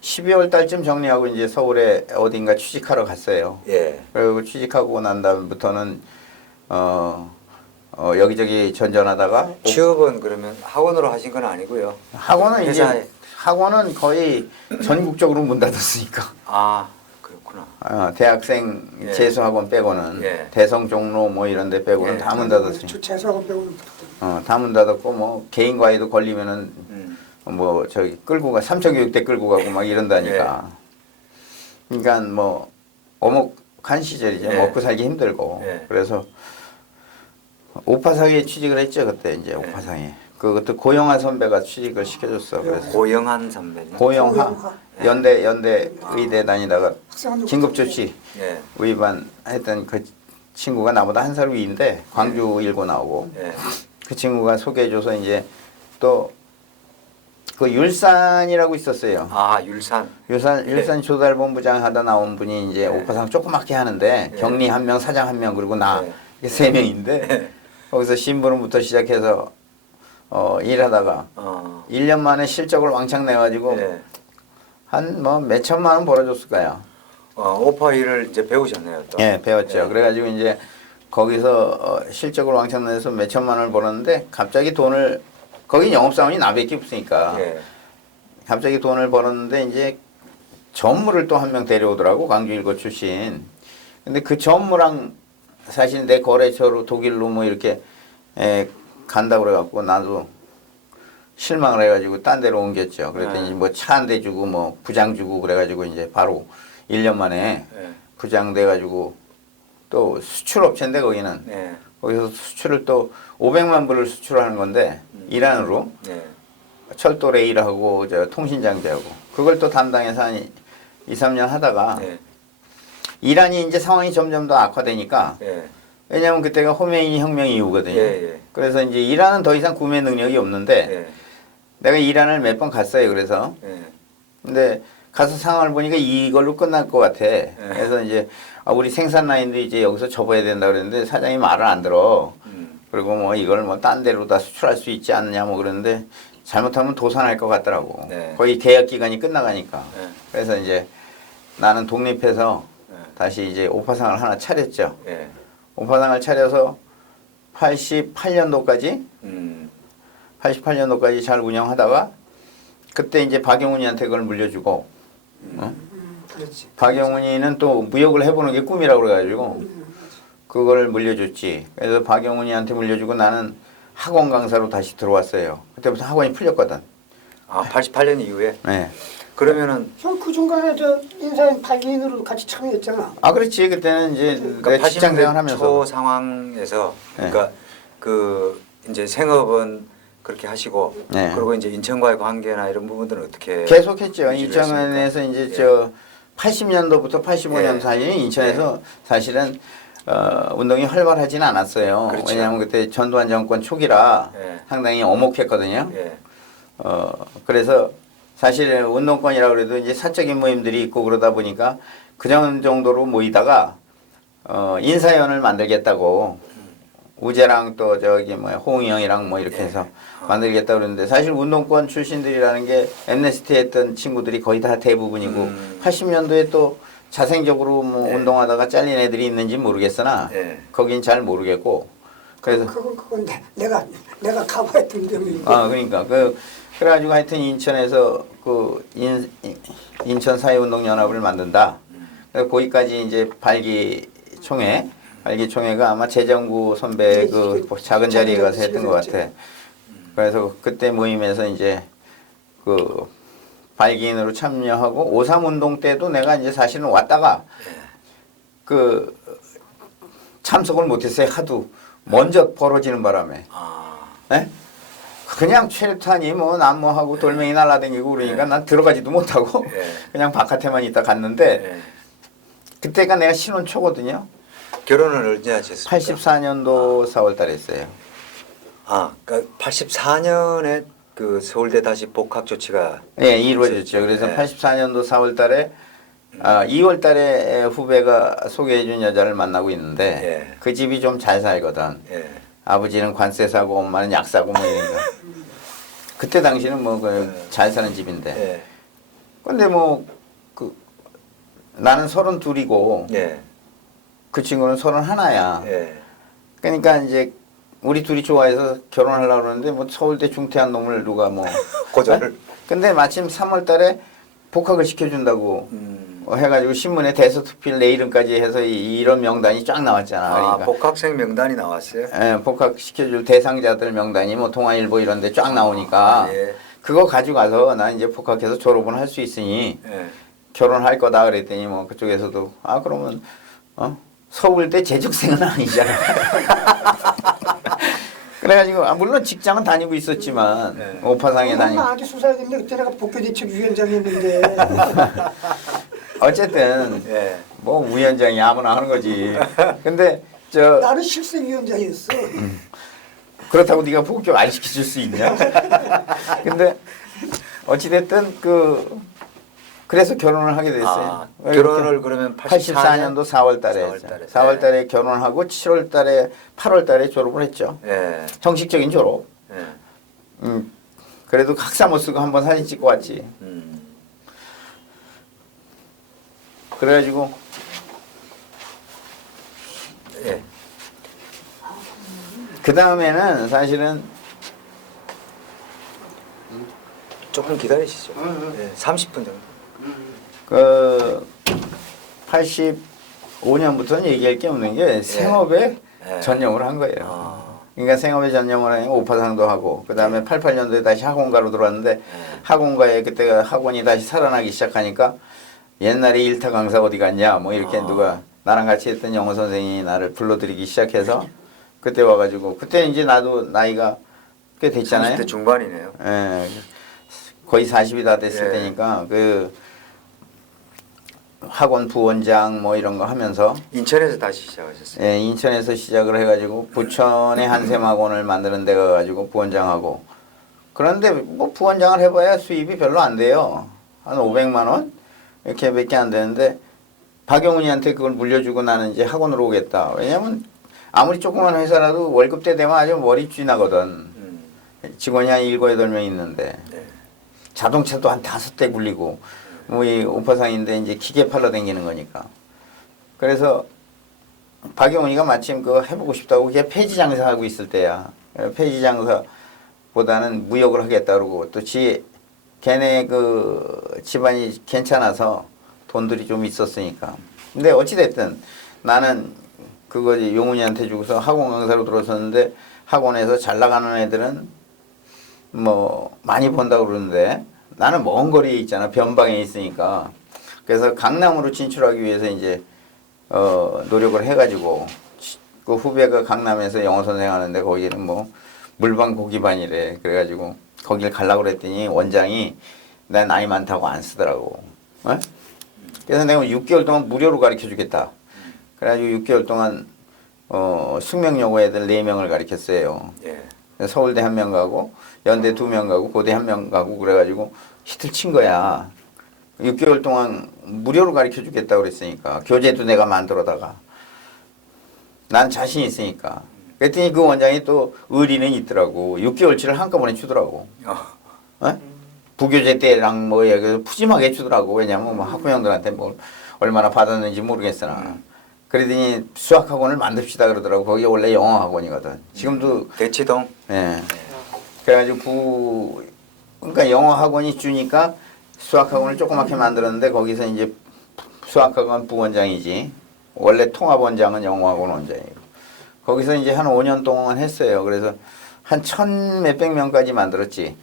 12월 달쯤 정리하고 이제 서울에 어딘가 취직하러 갔어요. 예. 그리고 취직하고 난 다음부터는 여기저기 전전하다가 취업은 그러면 학원으로 하신 건 아니고요. 학원은 이제 회사에. 학원은 거의 전국적으로 문 닫았으니까 아, 그렇구나. 대학생 예. 재수학원 빼고는 예. 대성 종로 뭐 이런 데 빼고는 예. 다 문 닫았어요. 주최사고 배우는 다 문 닫았고 뭐 개인 과외도 걸리면은 뭐 저기 끌고 가 삼척교육대 끌고 가고 막 이런다니까. 그러니까 뭐 어목한 시절이죠. 예. 먹고 살기 힘들고. 예. 그래서 오파상에 취직을 했죠 그때 이제 오파상에. 그것도 고영하 선배가 취직을 시켜줬어. 그래서 고영한 선배님. 고영하 연대 의대 다니다가 긴급조치 예. 위반 했던 그 친구가 나보다 한 살 위인데 광주 일고 나오고 예. 그 친구가 소개해줘서 이제 또 그 율산이라고 있었어요. 아, 율산. 율산 조달본부장 하다 나온 분이 이제 오파상 조그맣게 하는데 격리 한 명, 사장 한 명 그리고 나 이게 세 명인데 거기서 신부름부터 시작해서 일하다가 1년 만에 실적을 왕창 내가지고 한 뭐 몇 천만 원 벌어줬을 거야. 오파 일을 이제 배우셨네요 또. 예, 배웠죠. 예. 그래가지고 이제 거기서 실적을 왕창 내서 몇 천만 원을 벌었는데 갑자기 돈을 거기 영업사원이 나밖에 없으니까 예. 갑자기 돈을 벌었는데 이제 전무를 또 한 명 데려오더라고 광주 일고 출신. 근데 그 전무랑 사실 내 거래처로 독일로 뭐 이렇게 간다고 그래갖고 나도 실망을 해가지고 딴 데로 옮겼죠. 그랬더니 뭐 차 한 대 주고 뭐 부장 주고 그래가지고 이제 바로 1년 만에 부장 돼가지고 또 수출업체인데 거기는 거기서 수출을 또 500만 불을 수출하는 건데 이란으로 철도 레일하고 저 통신장비하고 그걸 또 담당해서 한 2, 3년 하다가 이란이 이제 상황이 점점 더 악화되니까 왜냐하면 그때가 호메이니 혁명 이후거든요. 그래서 이제 이란은 더 이상 구매 능력이 없는데 내가 이란을 몇 번 갔어요. 그래서 근데 가서 상황을 보니까 이걸로 끝날 것 같아. 그래서 이제 우리 생산 라인도 이제 여기서 접어야 된다 그랬는데 사장이 말을 안 들어. 그리고 뭐 이걸 뭐 딴 데로 다 수출할 수 있지 않느냐 뭐 그러는데 잘못하면 도산할 것 같더라고. 거의 계약 기간이 끝나가니까. 그래서 이제 나는 독립해서 다시 이제 오파상을 하나 차렸죠. 예. 오파상을 차려서 88년도까지 88년도까지 잘 운영하다가 그때 이제 박영훈이한테 그걸 물려주고 그렇지. 박영훈이는 또 무역을 해보는 게 꿈이라고 그래가지고 그걸 물려줬지. 그래서 박영훈이한테 물려주고 나는 학원 강사로 다시 들어왔어요. 그때부터 학원이 풀렸거든. 아 88년 이후에. 네. 그러면은 형 그 중간에 저 인사인 발기인으로 같이 참여했잖아. 아 그렇지. 그때는 이제 그러니까 내가 직장 80년대 생활하면서 초 상황에서 그러니까 그 이제 생업은 그렇게 하시고 네. 그리고 이제 인천과의 관계나 이런 부분들은 어떻게 계속했죠. 유지를 인천에서 했습니까? 이제 예. 저 80년도부터 85년 예. 사이에 인천에서 사실은 운동이 활발하지는 않았어요. 그렇죠. 왜냐하면 그때 전두환 정권 초기라 예. 상당히 엄혹했거든요. 예. 그래서 사실 운동권이라 그래도 이제 사적인 모임들이 있고 그러다 보니까 그 정도로 모이다가 인사위원을 만들겠다고 우재랑 또 저기 뭐야 호응이 형이랑 뭐 이렇게 해서 만들겠다 그러는데 사실 운동권 출신들이라는 게 엠네스티 했던 친구들이 거의 다 대부분이고 80년도에 또 자생적으로 뭐 운동하다가 잘린 애들이 있는지 모르겠으나 거긴 잘 모르겠고 그래서 그건 내가 가봐했던 점이고. 그러니까 그래가지고 하여튼 인천에서 그 인천 사회운동연합을 만든다. 그래서 거기까지 이제 발기총회가 아마 재정구 선배 그 작은 자리에 가서 했던 것 같아. 그래서 그때 모임에서 이제 그 발기인으로 참여하고 5.3 운동 때도 내가 이제 사실은 왔다가 그 참석을 못했어요. 하도 먼저 벌어지는 바람에. 네? 그냥 최루탄이 뭐 난무하고 돌멩이 날라다니고 그러니까 난 들어가지도 못하고 그냥 바깥에만 있다 갔는데 그때가 내가 신혼 초거든요. 결혼을 언제 하셨습니까? 84년도 4월 달에 했어요. 아, 그러니까 84년에 그 서울대 다시 복학 조치가 네, 이루어졌죠. 그래서 84년도 4월 달에 2월 달에 후배가 소개해준 여자를 만나고 있는데 그 집이 좀 잘 살거든. 아버지는 관세 사고 엄마는 약 사고 뭐 이러니까. 그때 당시는 뭐 잘 사는 집인데. 근데 뭐 나는 32이고 그 친구는 31이야. 그러니까 이제 우리 둘이 좋아해서 결혼하려고 그러는데 뭐 서울대 중퇴한 놈을 누가 뭐 고전을. 근데 마침 3월 달에 복학을 시켜준다고 해가지고 신문에 대서특필 내 이름까지 해서 이런 명단이 쫙 나왔잖아. 그러니까. 복학생 명단이 나왔어요? 예, 복학시켜줄 대상자들 명단이 뭐 동아일보 이런 데 쫙 나오니까 그거 가지고 가서 나 이제 복학해서 졸업은 할 수 있으니 결혼할 거다 그랬더니 뭐 그쪽에서도 그러면 서울대 재직생은 아니잖아. 그래가지고 물론 직장은 다니고 있었지만 오파상에 다니고 아주 수사했는데 그때 내가 복교대책 위원장이었는데 어쨌든 뭐 위원장이 아무나 하는 거지. 근데 나는 실세위원장이었어. 그렇다고 네가 복교 안 시켜줄 수 있냐? 근데 어찌됐든 그래서 결혼을 하게 됐어요. 결혼을 그러면 84년도 4월 달에 했죠. 4월 달에 결혼하고 7월 달에 8월 달에 졸업을 했죠. 형식적인 졸업. 그래도 학사 못 쓰고 한번 사진 찍고 왔지. 그래가지고 그 다음에는 사실은 조금 기다리시죠. 30분 정도. 그 85년부터는 얘기할 게 없는 게 생업에 전념을 한 거예요. 그러니까 생업에 전념을 하니까 오파상도 하고 그 다음에 88년도에 다시 학원가로 들어왔는데 학원가에 그때가 학원이 다시 살아나기 시작하니까 옛날에 일타 강사 어디 갔냐 뭐 이렇게 누가 나랑 같이 했던 영어 선생님이 나를 불러들이기 시작해서 그때 와가지고 그때 이제 나도 나이가 꽤 됐잖아요. 30대 중반이네요. 거의 40이 다 됐을 때니까 학원 부원장 뭐 이런 거 하면서 인천에서 다시 시작하셨어요? 인천에서 시작을 해가지고 부천에 한샘학원을 만드는 데 가가지고 부원장하고 그런데 뭐 부원장을 해봐야 수입이 별로 안 돼요. 한 500만 원 이렇게 밖에 안 되는데 박영훈이한테 그걸 물려주고 나는 이제 학원으로 오겠다. 왜냐면 아무리 조그만 회사라도 월급 때 되면 아주 머리 쥐나거든. 직원이 한 7, 8명 있는데 자동차도 한 5대 굴리고 뭐 이 오파상인데 이제 기계 팔러 다니는 거니까 그래서 박영훈이가 마침 그거 해보고 싶다고 걔 폐지 장사하고 있을 때야. 폐지 장사보다는 무역을 하겠다 그러고 또 걔네 그 집안이 괜찮아서 돈들이 좀 있었으니까. 근데 어찌됐든 나는 그거 용훈이한테 주고서 학원 강사로 들어섰는데 학원에서 잘 나가는 애들은 뭐 많이 번다고 그러는데 나는 먼 거리에 있잖아. 변방에 있으니까. 그래서 강남으로 진출하기 위해서 이제 노력을 해가지고 그 후배가 강남에서 영어 선생하는데 거기는 뭐 물반 고기반이래. 그래가지고 거길 가려고 그랬더니 원장이 나 나이 많다고 안 쓰더라고. 어? 그래서 내가 6개월 동안 무료로 가르쳐 주겠다. 그래가지고 6개월 동안 숙명여고 애들 4명을 가르쳤어요. 예. 서울대 1명 가고 연대 2명 가고 고대 1명 가고 그래가지고 히트를 친 거야. 6개월 동안 무료로 가르쳐 주겠다고 그랬으니까 교재도 내가 만들어다가 난 자신 있으니까 그랬더니 그 원장이 또 의리는 있더라고. 6개월치를 한꺼번에 주더라고. 어? 부교재 때랑 뭐 여기서 푸짐하게 주더라고. 왜냐면 뭐 학부형들한테 뭐 얼마나 받았는지 모르겠으나 그러더니 수학학원을 만듭시다 그러더라고. 거기 원래 영어학원이거든. 지금도 대치동. 예. 그래가지고 그러니까 영어학원이 주니까 수학학원을 조그맣게 만들었는데 거기서 이제 수학학원 부원장이지. 원래 통합원장은 영어학원 원장이고. 거기서 이제 한 5년 동안 했어요. 그래서 한 1,000 몇백 명까지 만들었지.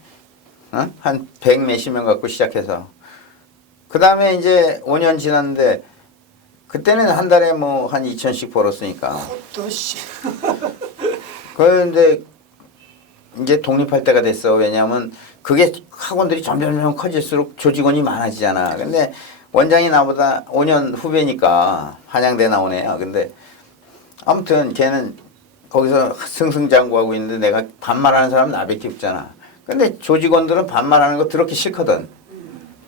어? 한 100 몇십 명 갖고 시작해서. 그 다음에 이제 5년 지났는데 그때는 한 달에 뭐 한 2,000씩 벌었으니까. 또 씨. 그런데 이제 독립할 때가 됐어. 왜냐하면 그게 학원들이 점점 커질수록 조직원이 많아지잖아. 근데 원장이 나보다 5년 후배니까 한양대 나오네요. 근데 아무튼 걔는 거기서 승승장구하고 있는데 내가 반말하는 사람 나밖에 없잖아. 근데 조직원들은 반말하는 거 더럽게 싫거든.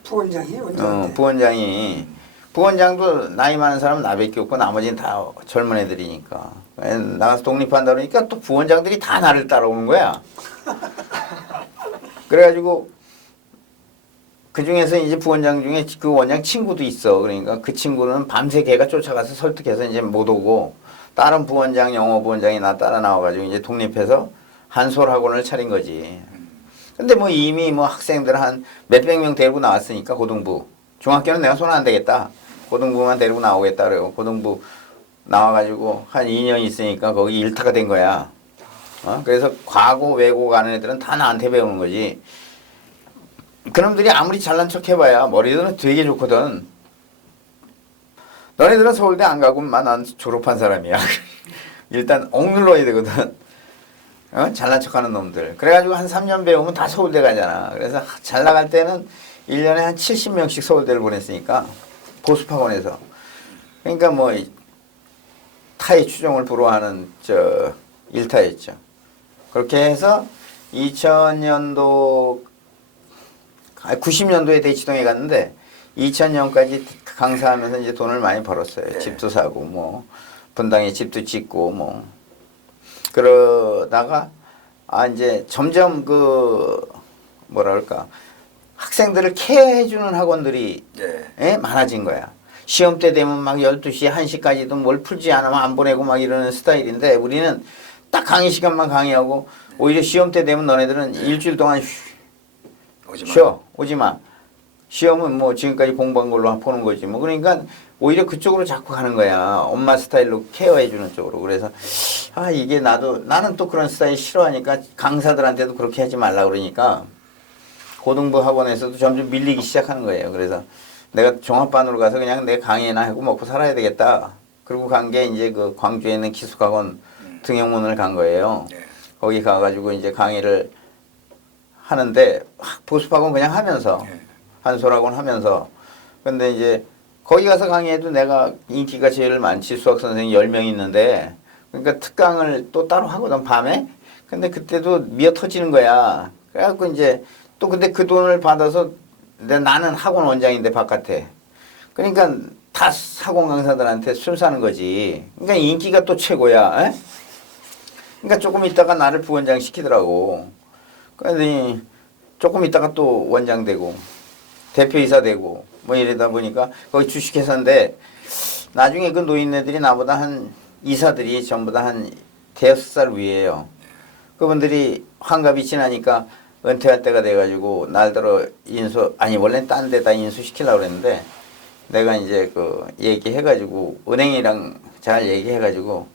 부원장이 원장인데. 부원장도 나이 많은 사람은 나밖에 없고 나머지는 다 젊은 애들이니까. 나가서 독립한다 그러니까 또 부원장들이 다 나를 따라오는 거야. 그래가지고 그 중에서 이제 부원장 중에 그 원장 친구도 있어. 그러니까 그 친구는 밤새 걔가 쫓아가서 설득해서 이제 못 오고 다른 부원장, 영어 부원장이 나 따라 나와가지고 이제 독립해서 한솔 학원을 차린 거지. 근데 뭐 이미 뭐 학생들 한 몇백 명 데리고 나왔으니까 고등부. 중학교는 내가 손 안 대겠다. 고등부만 데리고 나오겠다 그래요. 고등부 나와가지고 한 2년 있으니까 거기 일타가 된 거야. 그래서 과고 외고 가는 애들은 다 나한테 배우는 거지. 그놈들이 아무리 잘난 척 해봐야 머리들은 되게 좋거든. 너네들은 서울대 안 가고만 난 졸업한 사람이야. 일단 억눌러야 되거든. 잘난 척하는 놈들. 그래가지고 한 3년 배우면 다 서울대 가잖아. 그래서 잘 나갈 때는 1년에 한 70명씩 서울대를 보냈으니까 보습학원에서. 그러니까 뭐 타의 추종을 불허하는 일타였죠. 그렇게 해서 2000년도 90년도에 대치동에 갔는데 2000년까지 강사하면서 이제 돈을 많이 벌었어요. 네. 집도 사고 뭐 분당에 집도 짓고 뭐 그러다가 이제 점점 그 뭐라 그럴까 학생들을 케어해주는 학원들이 많아진 거야. 시험 때 되면 막 12시, 1시까지도 뭘 풀지 않으면 안 보내고 막 이러는 스타일인데 우리는 딱 강의 시간만 강의하고 오히려 시험 때 되면 너네들은 일주일 동안 쉬어. 오지 마. 시험은 뭐 지금까지 공부한 걸로 보는 거지. 뭐 그러니까 오히려 그쪽으로 자꾸 가는 거야. 엄마 스타일로 케어해주는 쪽으로. 그래서 이게 나는 또 그런 스타일 싫어하니까 강사들한테도 그렇게 하지 말라 그러니까 고등부 학원에서도 점점 밀리기 시작하는 거예요. 그래서 내가 종합반으로 가서 그냥 내 강의나 하고 먹고 살아야 되겠다. 그리고 간 게 이제 그 광주에 있는 기숙학원 등용문을 간 거예요. 거기 가가지고 이제 강의를 하는데 보습학원 그냥 하면서 한솔학원 하면서 근데 이제 거기 가서 강의해도 내가 인기가 제일 많지. 수학 선생님 10명 있는데 그러니까 특강을 또 따로 하거든 밤에. 근데 그때도 미어 터지는 거야. 그래갖고 이제 또 근데 그 돈을 받아서 나는 학원 원장인데 바깥에. 그러니까 다 학원 강사들한테 술 사는 거지. 그러니까 인기가 또 최고야. 에? 그러니까 조금 있다가 나를 부원장 시키더라고. 그러더니 조금 있다가 또 원장 되고 대표이사 되고 뭐 이러다 보니까 거기 주식회사인데 나중에 그 노인네들이 나보다 한 이사들이 전부 다 한 대여섯 살 위에요. 그분들이 환갑이 지나니까 은퇴할 때가 돼가지고 날들어 아니 원래는 딴 데다 인수시키려고 그랬는데 내가 이제 그 얘기해가지고 은행이랑 잘 얘기해가지고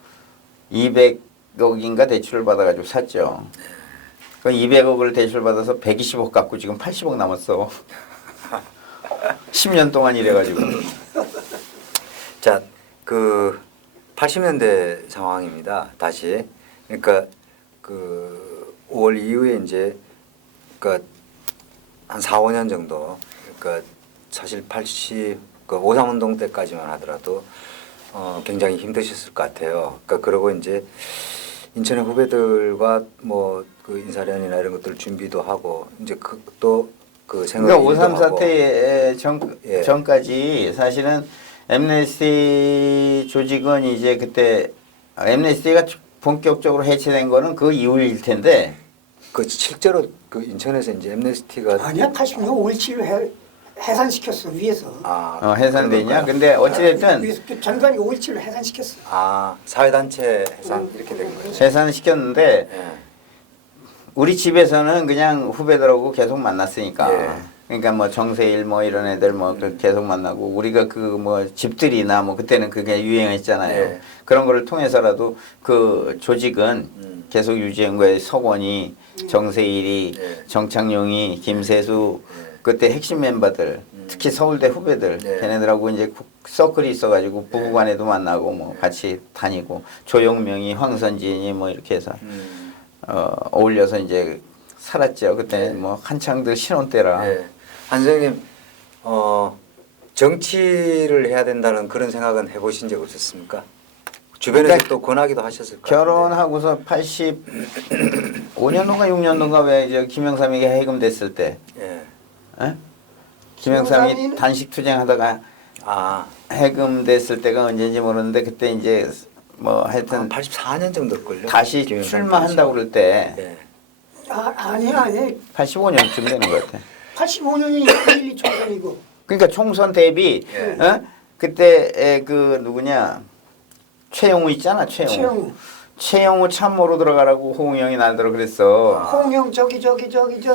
200억인가 대출을 받아가지고 샀죠. 그 200억을 대출 받아서 120억 갖고 지금 80억 남았어. 10년 동안 일해가지고. 자, 그 80년대 상황입니다. 다시. 그러니까 그 5월 이후에 이제 그러니까 한 4, 5년 정도 그러니까 사실 그 오삼운동 때까지만 하더라도 굉장히 힘드셨을 것 같아요. 그러니까 그러고 이제 인천의 후배들과 뭐 그 인사련이나 이런 것들 준비도 하고 이제 또그 생활 그러니까 5.3 사태 예. 전까지 사실은 엠네스티 조직은 이제 그때 엠네스티가 본격적으로 해체된 거는 그 이후일 텐데 그 실제로 그 인천에서 이제 엠네스티가 아니야 80년 5.17을 해산시켰어 위에서. 해산되냐? 근데 어찌됐든 위에서 전두환이 5.17을 해산시켰어. 사회단체 해산 이렇게 된 거예요. 해산을 시켰는데 예. 우리 집에서는 그냥 후배들하고 계속 만났으니까. 예. 그러니까 뭐 정세일 뭐 이런 애들 뭐 계속 만나고 우리가 그 뭐 집들이나 뭐 그때는 그게 유행했잖아요. 예. 그런 거를 통해서라도 그 조직은 계속 유지한 거예요. 석원이, 정세일이, 예. 정창용이, 김세수 예. 그때 핵심 멤버들 특히 서울대 후배들 예. 걔네들하고 이제 서클이 있어가지고 부부간에도 만나고 뭐 같이 다니고 조용명이, 황선진이 뭐 이렇게 해서 어울려서 이제 살았죠. 그때는 뭐 한창들 신혼 때라. 예. 한 선생님 정치를 해야 된다는 그런 생각은 해보신 적 없었습니까? 주변에서 그러니까 또 권하기도 하셨을 것 같은데. 결혼하고서 85년도인가 6년도인가 왜 저 김영삼이가 해금됐을 때 예. 에? 김영삼이 김영삼이는- 단식 투쟁하다가 해금됐을 때가 언제인지 모르는데 그때 이제 뭐 하여튼 84년 정도 걸요. 다시 출마한다고 그럴 때 예. 아니야 85년쯤 되는 것 같아. 85년이 1.12 총선이고. 그러니까 총선 대비 예. 그때 그 누구냐 최영우 있잖아 최영우. 최영우 참모로 들어가라고 호응영이 날더러 그랬어. 홍영 저기 저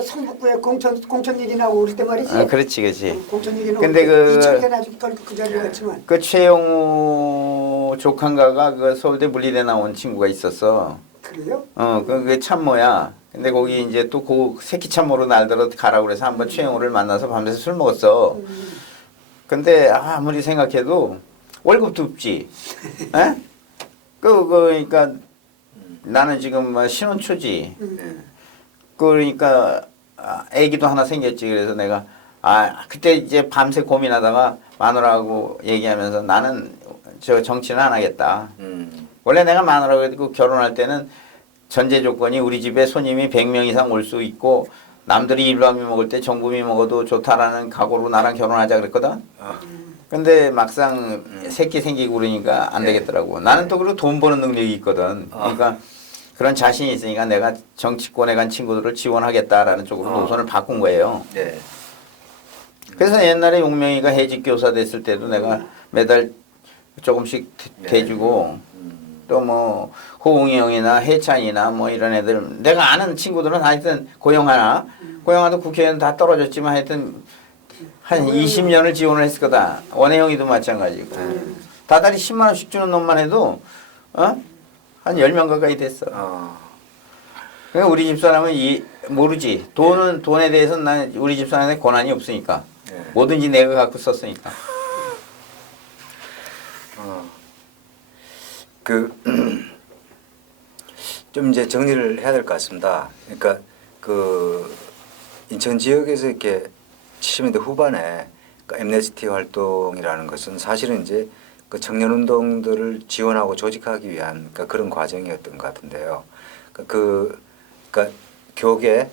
성북구에 공천 얘기 나오고 그럴 때 말이지. 그렇지 그렇지. 공천 얘기 나오고. 근데 그- 2000년 아직 그 자리에 갔지만. 그 최영우 조카인가가 그 서울대 물리대 나온 친구가 있었어. 그래요? 그게 참모야. 근데 거기 이제 또 그 새끼 참모로 날더러 가라고 그래서 한번 최영우를 만나서 밤새서 술 먹었어. 근데 아무리 생각해도 월급도 없지. 에? 그러니까 나는 지금 뭐 신혼초지. 그러니까 애기도 하나 생겼지. 그래서 내가 그때 이제 밤새 고민하다가 마누라하고 얘기하면서 나는 저 정치는 안 하겠다. 원래 내가 마누라하고 결혼할 때는 전제 조건이 우리 집에 손님이 100명 이상 올 수 있고 남들이 일반미 먹을 때 정부미 먹어도 좋다라는 각오로 나랑 결혼하자 그랬거든. 근데 막상 새끼 생기고 그러니까 안 되겠더라고. 나는 또 그리고 돈 버는 능력이 있거든. 그러니까 그런 자신이 있으니까 내가 정치권에 간 친구들을 지원하겠다라는 쪽으로 노선을 바꾼 거예요. 네. 그래서 옛날에 용명이가 해직 교사 됐을 때도 내가 매달 조금씩 대주고 또 뭐 호웅이 형이나 해찬이나 뭐 이런 애들 내가 아는 친구들은 하여튼 고영하도 국회의원 다 떨어졌지만 하여튼 한 20년을 지원을 했을 거다. 원혜영이도 마찬가지고. 다달이 10만 원씩 주는 놈만 해도 한 10명 가까이 됐어. 그러니까 우리 집사람은 모르지. 돈에 대해서는 난 우리 집사람한테 권한이 없으니까. 뭐든지 내가 갖고 썼으니까. 좀 이제 정리를 해야 될 것 같습니다. 그러니까 그 인천 지역에서 이렇게 70년대 후반에 그 엠네스티 활동이라는 것은 사실은 이제 그 청년 운동들을 지원하고 조직하기 위한 그러니까 그런 과정이었던 것 같은데요. 그러니까 교계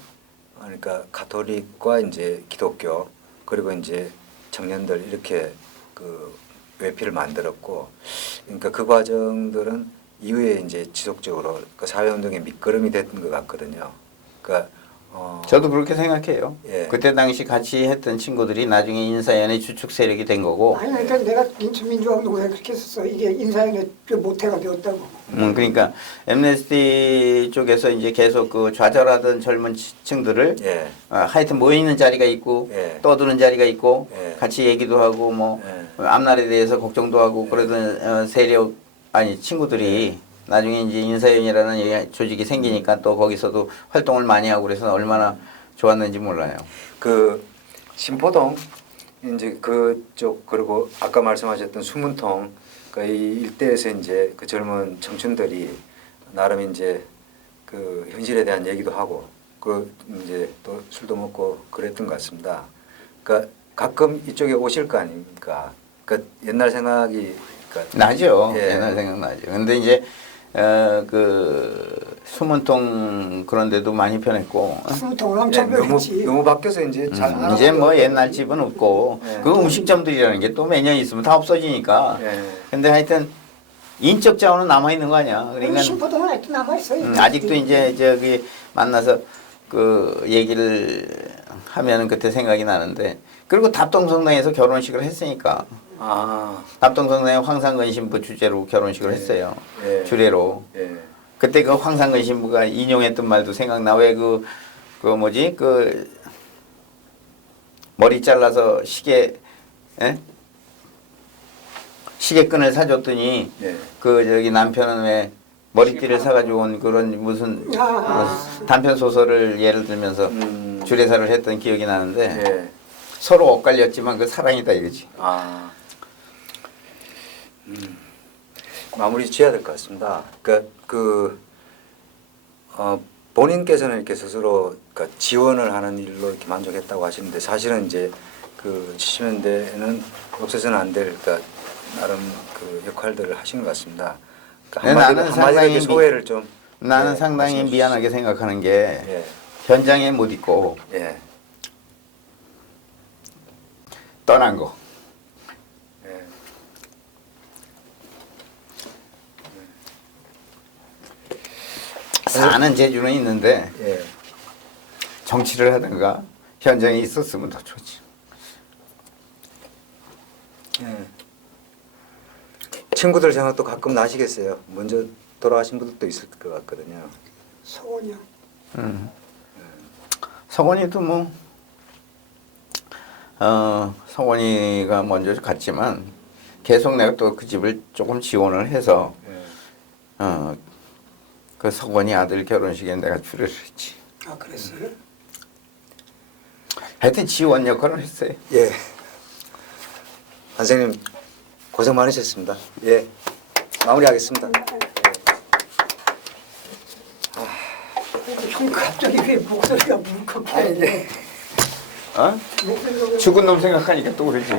그러니까 가톨릭과 이제 기독교 그리고 이제 청년들 이렇게 그 외피를 만들었고 그러니까 그 과정들은 이후에 이제 지속적으로 그 사회운동의 밑거름이 됐던 것 같거든요. 그러니까 저도 그렇게 생각해요. 예. 그때 당시 같이 했던 친구들이 나중에 인사위원회 주축 세력이 된 거고. 아니 그러니까 내가 인천민주화운동에 그렇게 했었어. 이게 인사위원회 모태가 되었다고. 그러니까 엠네스티 쪽에서 이제 계속 그 좌절하던 젊은 층들을 예. 하여튼 모여 있는 자리가 있고 예. 떠드는 자리가 있고 예. 같이 얘기도 하고 뭐 예. 앞날에 대해서 걱정도 하고 그러던 세력 아니 친구들이 나중에 이제 인사위원회라는 조직이 생기니까 또 거기서도 활동을 많이 하고 그래서 얼마나 좋았는지 몰라요. 그 신포동 이제 그쪽 그리고 아까 말씀하셨던 수문통 그러니까 이 일대에서 이제 그 젊은 청춘들이 나름 이제 그 현실에 대한 얘기도 하고 그 이제 또 술도 먹고 그랬던 것 같습니다. 그러니까 가끔 이쪽에 오실 거 아닙니까? 그러니까 옛날 생각이 그러니까 나죠. 예. 옛날 생각나죠. 근데 이제 그 수문통 그런 데도 많이 변했고 수통은 예, 엄청 너무 변했지. 너무 바뀌어서 이제 잘 알아보고 이제 뭐 옛날 집은 없고 예. 그 음식점들이라는 게 또 몇 년 있으면 다 없어지니까. 예. 근데 하여튼 인적 자원은 남아 있는 거 아니야. 그러니까 신포동은 아직도 남아있어요. 아직도 이제 저기 만나서 그 얘기를 하면은 그때 생각이 나는데 그리고 답동성당에서 결혼식을 했으니까 아, 답동성당에 황상근 신부 주제로 결혼식을 했어요. 예. 주례로. 예. 그때 그 황상근 신부가 인용했던 말도 생각나. 왜 그 뭐지 그 머리 잘라서 시계끈을 사줬더니 예. 그 저기 남편은 왜 머리띠를 사가지고 온 그런 무슨 단편 소설을 예를 들면서 주례사를 했던 기억이 나는데 예. 서로 엇갈렸지만 그 사랑이다 이거지. 아, 마무리 지어야 될 것 같습니다. 그러니까 본인께서는 이렇게 스스로 그러니까 지원을 하는 일로 이렇게 만족했다고 하시는데 사실은 이제 그 70년대에는 없어서는 안 될 그러니까 나름 그 역할들을 하신 것 같습니다. 네, 나는 한마디로 이렇게 소회를 좀 나는 예, 상당히 말씀해 미안하게 생각하는 게 주시죠. 현장에 못 있고 예, 예, 떠난 거. 예. 사는 재주는 있는데 예. 정치를 하든가 현장에 있었으면 더 좋지. 예. 친구들 생각도 가끔 나시겠어요. 먼저 돌아가신 분들도 있을 것 같거든요. 서원이요. 성원이도 뭐 성원이가 먼저 갔지만 계속 내가 또 그 집을 조금 지원을 해서 예. 그 성원이 아들 결혼식에 내가 주례를 했지. 아 그랬어요? 하여튼 지원 역할을 했어요. 예. 선생님 고생 많으셨습니다. 예. 마무리하겠습니다. 형 갑자기 왜 목소리가 물컥해? 어? 목소리가 왜 죽은 놈 생각하니까 또 그러지.